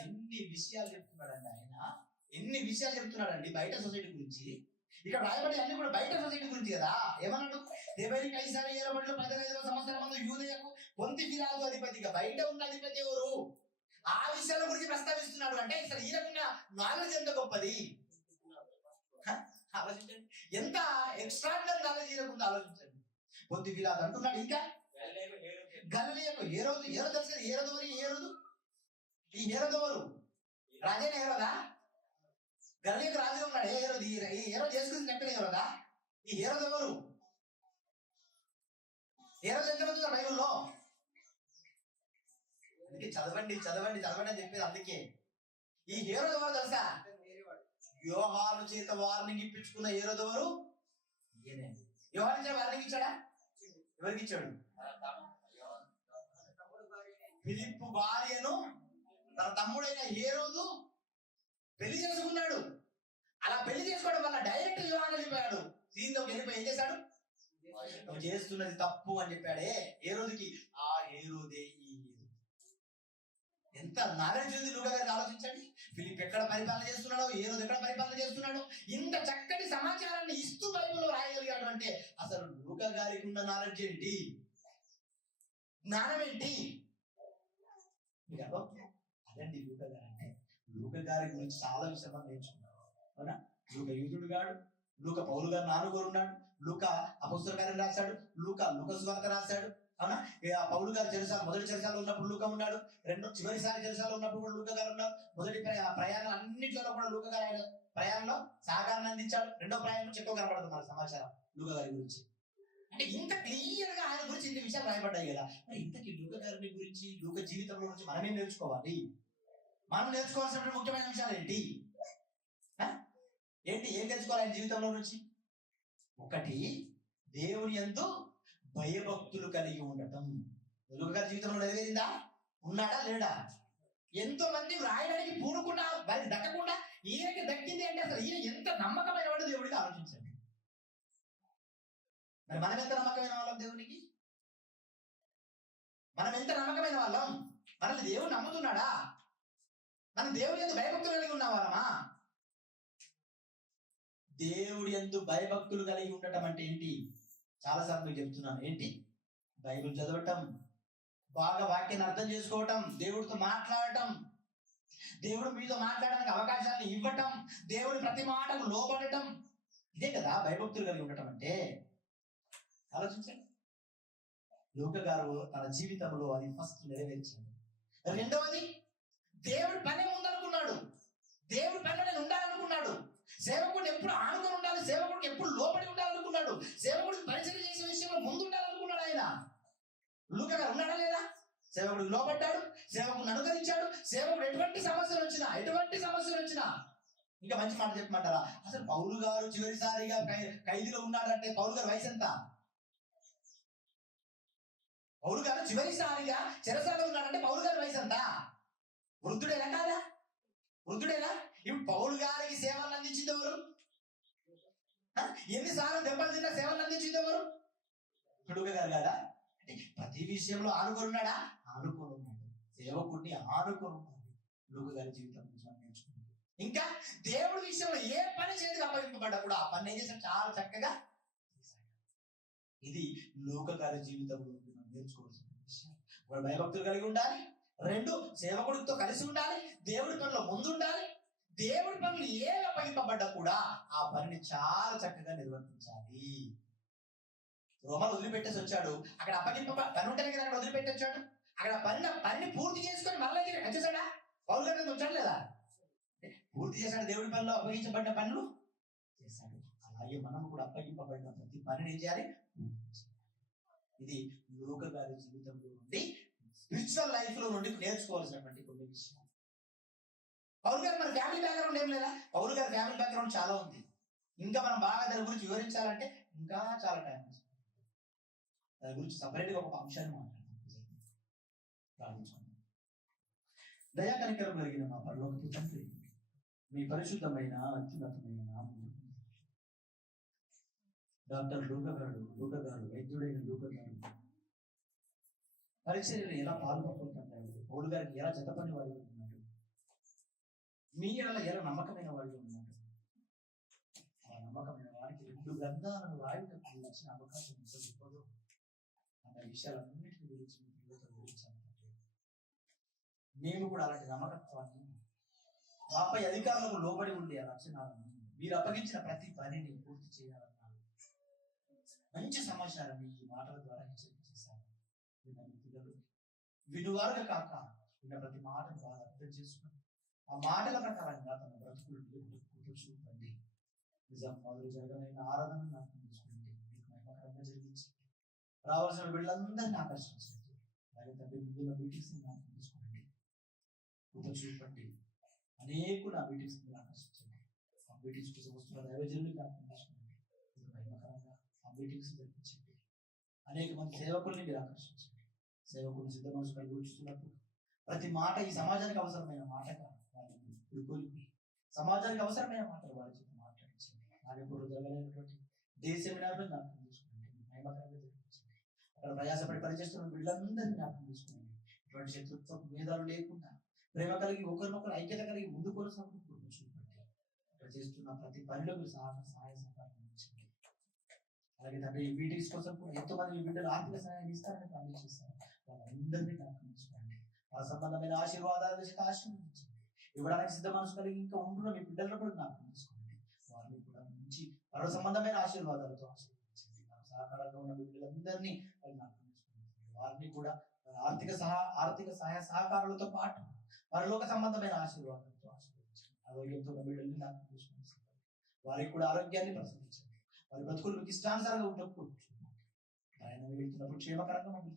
ఎన్ని విషయాలు చెప్తున్నాడండి ఆయన, ఎన్ని విషయాలు చెప్తున్నాడండి బయట సొసైటీ గురించి. ఇక్కడ రాయబడి అన్ని కూడా బయట సొసైటీ గురించి కదా. ఏమన్నాడు? తిబెరి కైసరు ఏలుబడిలో 15వ సంవత్సరం మందు యూదయకు పొంతి పిలాతు అధిపతిగా. బయట ఉన్న అధిపతి ఎవరు? ఆ విషయాల గురించి ప్రస్తావిస్తున్నాడు. అంటే అసలు ఈయనకున్న నాలెడ్జ్ ఎంత గొప్పది ఆలోచించండి. ఎంత ఎక్స్ట్రాడినరీ నాలెడ్జ్ ఈయనకుంది ఆలోచించండి. పొంతి పిలాతు అంటున్నాడు. ఇంకా గలిలయకు హేరోదు తెలుసు. హేరోదు ఈ హేరోదు ఎవరు? రాజైన హేరోదా? గలిలయకు రాజుగా ఉన్నాడు. ఈ హేరోదు యేసుక్రీస్తు చెప్పిన హేరోదా? ఈ హేరోదు ఎవరు? హేరోదు ఎంతమంది ఉన్నారు బైబిల్లో? అందుకే చదవండి అని చెప్పేది. అందుకే ఈ హేరోదు ఎవరు తెలుసా? యోహాను చేత వార్నింగ్ ఇప్పించుకున్న హేరోదు ఎవరు? యోహాను చేత వార్నింగ్ ఇచ్చాడా? ఎవరికి ఇచ్చాడు? ఫిలిప్పు భార్యను తన తమ్ముడైన హేరోదు పెళ్లి చేసుకున్నాడు. అలా పెళ్లి చేసుకోవడం వల్ల డైరెక్ట్ యోహాను వెళ్ళిపోయాడు. సీన్లోకి వెళ్ళిపోయి ఏం చేశాడు? నువ్వు చేస్తున్నది తప్పు అని చెప్పాడే హేరోదుకి. ఆ హేరోదే ఈ ఎంత నాలెడ్జ్ ఉంది లూకా గారికి ఆలోచించండి. ఫిలిప్ ఎక్కడ పరిపాలన చేస్తున్నాడో, హేరోదు ఎక్కడ పరిపాలన చేస్తున్నాడో ఇంత చక్కటి సమాచారాన్ని ఇస్తూ బైబిల్లో రాయగలిగాడు అంటే అసలు లూకా గారికి ఉన్న నాలెడ్జ్ ఏంటి, జ్ఞానం ఏంటి? అదండి లూకా గారు అంటే. లూకా గారి గురించి చాలా విషయం మనం నేర్చుకున్నాం. అవునా? లూకా యూదుడు గాడు, లూకా పౌలు గారు నాన్నగారు ఉన్నాడు, లూకా అపోస్తల కార్యం రాశాడు, లూకా సువార్త రాశాడు. అవునా? పౌలు గారు మొదటి చెరసాలలో ఉన్నప్పుడు లూకా ఉన్నాడు, చివరిసారి చెరసాలలో ఉన్నప్పుడు కూడా లూకా గారు ఉన్నారు. మొదటి ప్రయాణం అన్నింటిలో కూడా లూకా గారు ఆయన ప్రయాణంలో సహకారాన్ని అందించాడు. రెండో ప్రయాణం చెక్క కనబడుతుంది మన సమాచారం లూకా గారి గురించి. అంటే ఇంత క్లియర్ గా ఆయన గురించి ఇన్ని విషయాలు రాయబడ్డాయి కదా. మరి ఇంతకీ లూకా గారి గురించి, లూకా జీవితంలో గురించి మనం ఏం నేర్చుకోవాలి? మనం నేర్చుకోవాల్సిన ముఖ్యమైన విషయాలు ఏంటి? ఏం నేర్చుకోవాలి ఆయన జీవితంలో నుంచి? ఒకటి, దేవుని యందు భయభక్తులు కలిగి ఉండటం. లూకా గారి జీవితంలో నెరవేరిందా? ఉన్నాడా లేడా? ఎంతో మంది రాయడానికి పూనుకున్నా వారికి దక్కకుండా ఈయనకి దక్కింది అంటే అసలు ఈయన ఎంత నమ్మకమైన వాడు దేవుడికి ఆలోచించండి. మరి మనం ఎంత నమ్మకమైన వాళ్ళం దేవునికి? మనం ఎంత నమ్మకమైన వాళ్ళం? మనల్ని దేవుడు నమ్ముతున్నాడా? మనం దేవుడి యందు భయభక్తులు కలిగి ఉన్న వాళ్ళమా? దేవుడి యందు భయభక్తులు కలిగి ఉండటం అంటే ఏంటి? చాలాసార్లు మీకు చెప్తున్నాను. ఏంటి? బైబిల్ చదవటం, బాగా వాక్యాన్ని అర్థం చేసుకోవటం, దేవుడితో మాట్లాడటం, దేవుడు మీతో మాట్లాడడానికి అవకాశాన్ని ఇవ్వటం, దేవుడి ప్రతి మాటకు లోబడటం. ఇదే కదా భయభక్తులు కలిగి ఉండటం అంటే. ఆలోచించండి. లూకా గారు తన జీవితంలో అది ఫస్ట్ నెరవేర్చాడు. రెండవది, దేవుడి పని ముందనుకున్నాడు. దేవుడి పనిలో నేను ఉండాలనుకున్నాడు. సేవకుడు ఎప్పుడు ఆనుకొని ఉండాలి, సేవకుడికి ఎప్పుడు లోబడి ఉండాలనుకున్నాడు. సేవకుడికి పరిచయం చేసే విషయంలో ముందు ఉండాలనుకున్నాడు ఆయన. లూకా గారు ఉన్నాడా లేదా? సేవకుడికి లోబడ్డాడు, సేవకుడిని అనుకరించాడు. సేవకుడు ఎటువంటి సమస్యలు వచ్చినా ఇంకా మంచి మాట చెప్పమంటారా? అసలు పౌలు గారు చివరిసారిగా ఖైదీలో ఉన్నాడంటే పౌలు గారు వయసు ఎంత? పౌలు గారు చివరిసారిగా చెరసాలలో ఉన్నాడంటే పౌలు గారి వయసు ఎంత? వృద్ధుడేనా కాదా? వృద్ధుడేనా? ఇప్పుడు పౌలు గారికి సేవలు అందించింది ఎవరు? ఎన్నిసార్లు దెబ్బలు తిన్నా సేవలు అందించింది ఎవరు? లూకా గారు కాదా? అంటే ప్రతి విషయంలో ఆనుకొని ఉన్నాడా? ఆనుకొని ఉన్నాడు. సేవకుడిని ఆనుకొని ఉన్నాడు. లూకా గారి జీవితం నుంచి మనం నేర్చుకున్నాం. ఇంకా దేవుడి విషయంలో ఏ పని చేతికి అప్పగింపబడ్డా కూడా ఆ పని ఏం చేశాడు? చాలా చక్కగా చేశాడు. ఇది లూకా గారి జీవితంలో మనం నేర్చుకోవాల్సిన విషయం. వాడు భయభక్తులు కలిగి ఉండాలి. రెండు, సేవకుడితో కలిసి ఉండాలి. దేవుడి పనిలో ముందు ఉండాలి. దేవుడి పనులు ఏ అప్పగింపబడ్డా కూడా ఆ పనిని చాలా చక్కగా నిర్వర్తించాలి. రోమాలు వదిలిపెట్టేసి వచ్చాడు. అక్కడ పని ఉంటేనే కదా అక్కడ వదిలిపెట్టి వచ్చాడు. అక్కడ పని పూర్తి చేసుకొని మళ్ళీ వచ్చేసాడా? పౌలు గారి వచ్చాడు లేదా? పూర్తి చేశాడు. దేవుడి పనిలో అప్పగించబడిన పనులు చేశాడు. అలాగే మనం కూడా అప్పగింపబడిన ప్రతి పనిని ఏం చేయాలి? ఇది లూకా గారి జీవితంలో నుండి, స్పిరిచువల్ లైఫ్ లో నుండి నేర్చుకోవాల్సినటువంటి కొన్ని విషయాలు. పౌలు గారు మన ఫ్యామిలీ బ్యాక్గ్రౌండ్ ఏం లేదా? పౌలు గారి ఫ్యామిలీ బ్యాక్గ్రౌండ్ చాలా ఉంది. ఇంకా మనం బాగా దాని గురించి వివరించాలంటే ఇంకా చాలా టైం దాని గురించి సపరేట్గా ఒక అంశాన్ని మాట్లాడతాం. ప్రార్థించుకుందాం. దయా కనికరం కలిగిన మా పరలోకపు తండ్రి, మీ పరిశుద్ధమైన అత్యున్నతమైన నామములో డాక్టర్ లూకా గారు వైద్యుడైన లూకా గారు పరిచర్యలు ఎలా పాల్గొంటున్నారు, పౌలు గారికి ఎలా జతపని వాడు ఉన్నారు, మీ ఎలా నమ్మకమైన వాళ్ళు ఉన్నారు. ఆ నమ్మకమైన వారికి 2 గ్రంథాలను రాయటకు వచ్చిన అవకాశం ఇవ్వదు అన్న విషయాలన్నింటి గురించి మీ పిల్లలతో వివరించాలంటే మేము కూడా అలాంటి నమ్మకత్వాన్ని, మాపై అధికారులకు లోబడి ఉండే లక్షణాలను, మీరు అప్పగించిన ప్రతి పనిని పూర్తి చేయాలన్నారు. మంచి సమాచారాన్ని ఈ మాటల ద్వారా హెచ్చరిక చేశారు. పిల్లలు వినువారుగా కాక విన్న ప్రతి మాటను ద్వారా అర్థం చేసుకుని ఆ మాటల ప్రకారంగా తన బ్రతుకులు చూపండి. నిజం మొదలు జరగనైన ఆరాధన నాకు తీసుకుంటే మీకు మహిమకరంగా జరిగించి రావాల్సిన వీళ్ళందరినీ ఆకర్షించండి. అలాగే తండ్రి ముందున్న మీటింగ్స్ నాకు తీసుకోండి, చూపండి. అనేక నా మీటింగ్స్ ఆకర్షించండి. ఆ మీటింగ్స్ కోసం వస్తున్న దైవజనులు నాకు తీసుకోండి, మీకు మహిమకరంగా ఆ మీటింగ్స్ జరిపించండి. అనేక మంది సేవకుల్ని మీరు ఆకర్షించండి. సేవకులు సిద్ధ మనసు కలిగి వచ్చుతున్నప్పుడు ప్రతి మాట ఈ సమాజానికి అవసరమైన మాటగా వారిని సమాజానికి అవసరమైన మాటలు వారి చెప్పి మాట్లాడించండి. నాగపూర్లో జరగలేనటువంటి దేశ వినాపం జ్ఞాపకం చేసుకోండి, మహిమకరంగా జరిపించండి. అక్కడ ప్రయాసపడి పనిచేస్తున్న వీళ్ళందరినీ జ్ఞాపకం చేసుకోండి. ఇటువంటి శత్రుత్వం భేదాలు లేకుండా ప్రేమ కలిగి ఒకరినొకరు ఐక్యత కలిగి ముందు కొనసాగుతూ చూపండి. ఇక్కడ చేస్తున్న ప్రతి పనిలో మీరు సహాయ సహకారం ఇచ్చండి. అలాగే తండ్రి ఈ మీటింగ్స్ కోసం కూడా ఎంతో మంది మీ బిడ్డలు ఆర్థిక సహాయం ఇస్తారని ప్రార్థిస్తారు. వాళ్ళందరినీ జ్ఞాపకం చేసుకోండి. ఆ సంబంధమైన ఆశీర్వాదాలు చేత ఆశీర్వదించండి. ఇవ్వడానికి సిద్ధ మనసు కలిగి ఇంకా ఉంటున్న మీ బిడ్డలను కూడా జ్ఞాపకం చేసుకోండి. వారిని కూడా మంచి పర సంబంధమైన ఆశీర్వాదాలతో ఆశీర్వదించండి. సహకారంగా ఉన్న బిడ్డలందరినీ జ్ఞాపకం చేసుకోండి. వారిని కూడా ఆర్థిక సహాయ సహకారాలతో పాటు పరలోక సంబంధమైన ఆశీర్వాదాలతో ఆశీర్వదించండి. ఆరోగ్యంతో ఉన్న బిడ్డల్ని జ్ఞాపకం చేసుకోండి. వారికి కూడా ఆరోగ్యాన్ని ప్రసాదించండి. వారి బ్రతుకులు మీకు ఇష్టానుసారంగా ఉండకపోవచ్చు. వెళ్తున్నప్పుడు క్షేమకరంగా మళ్ళీ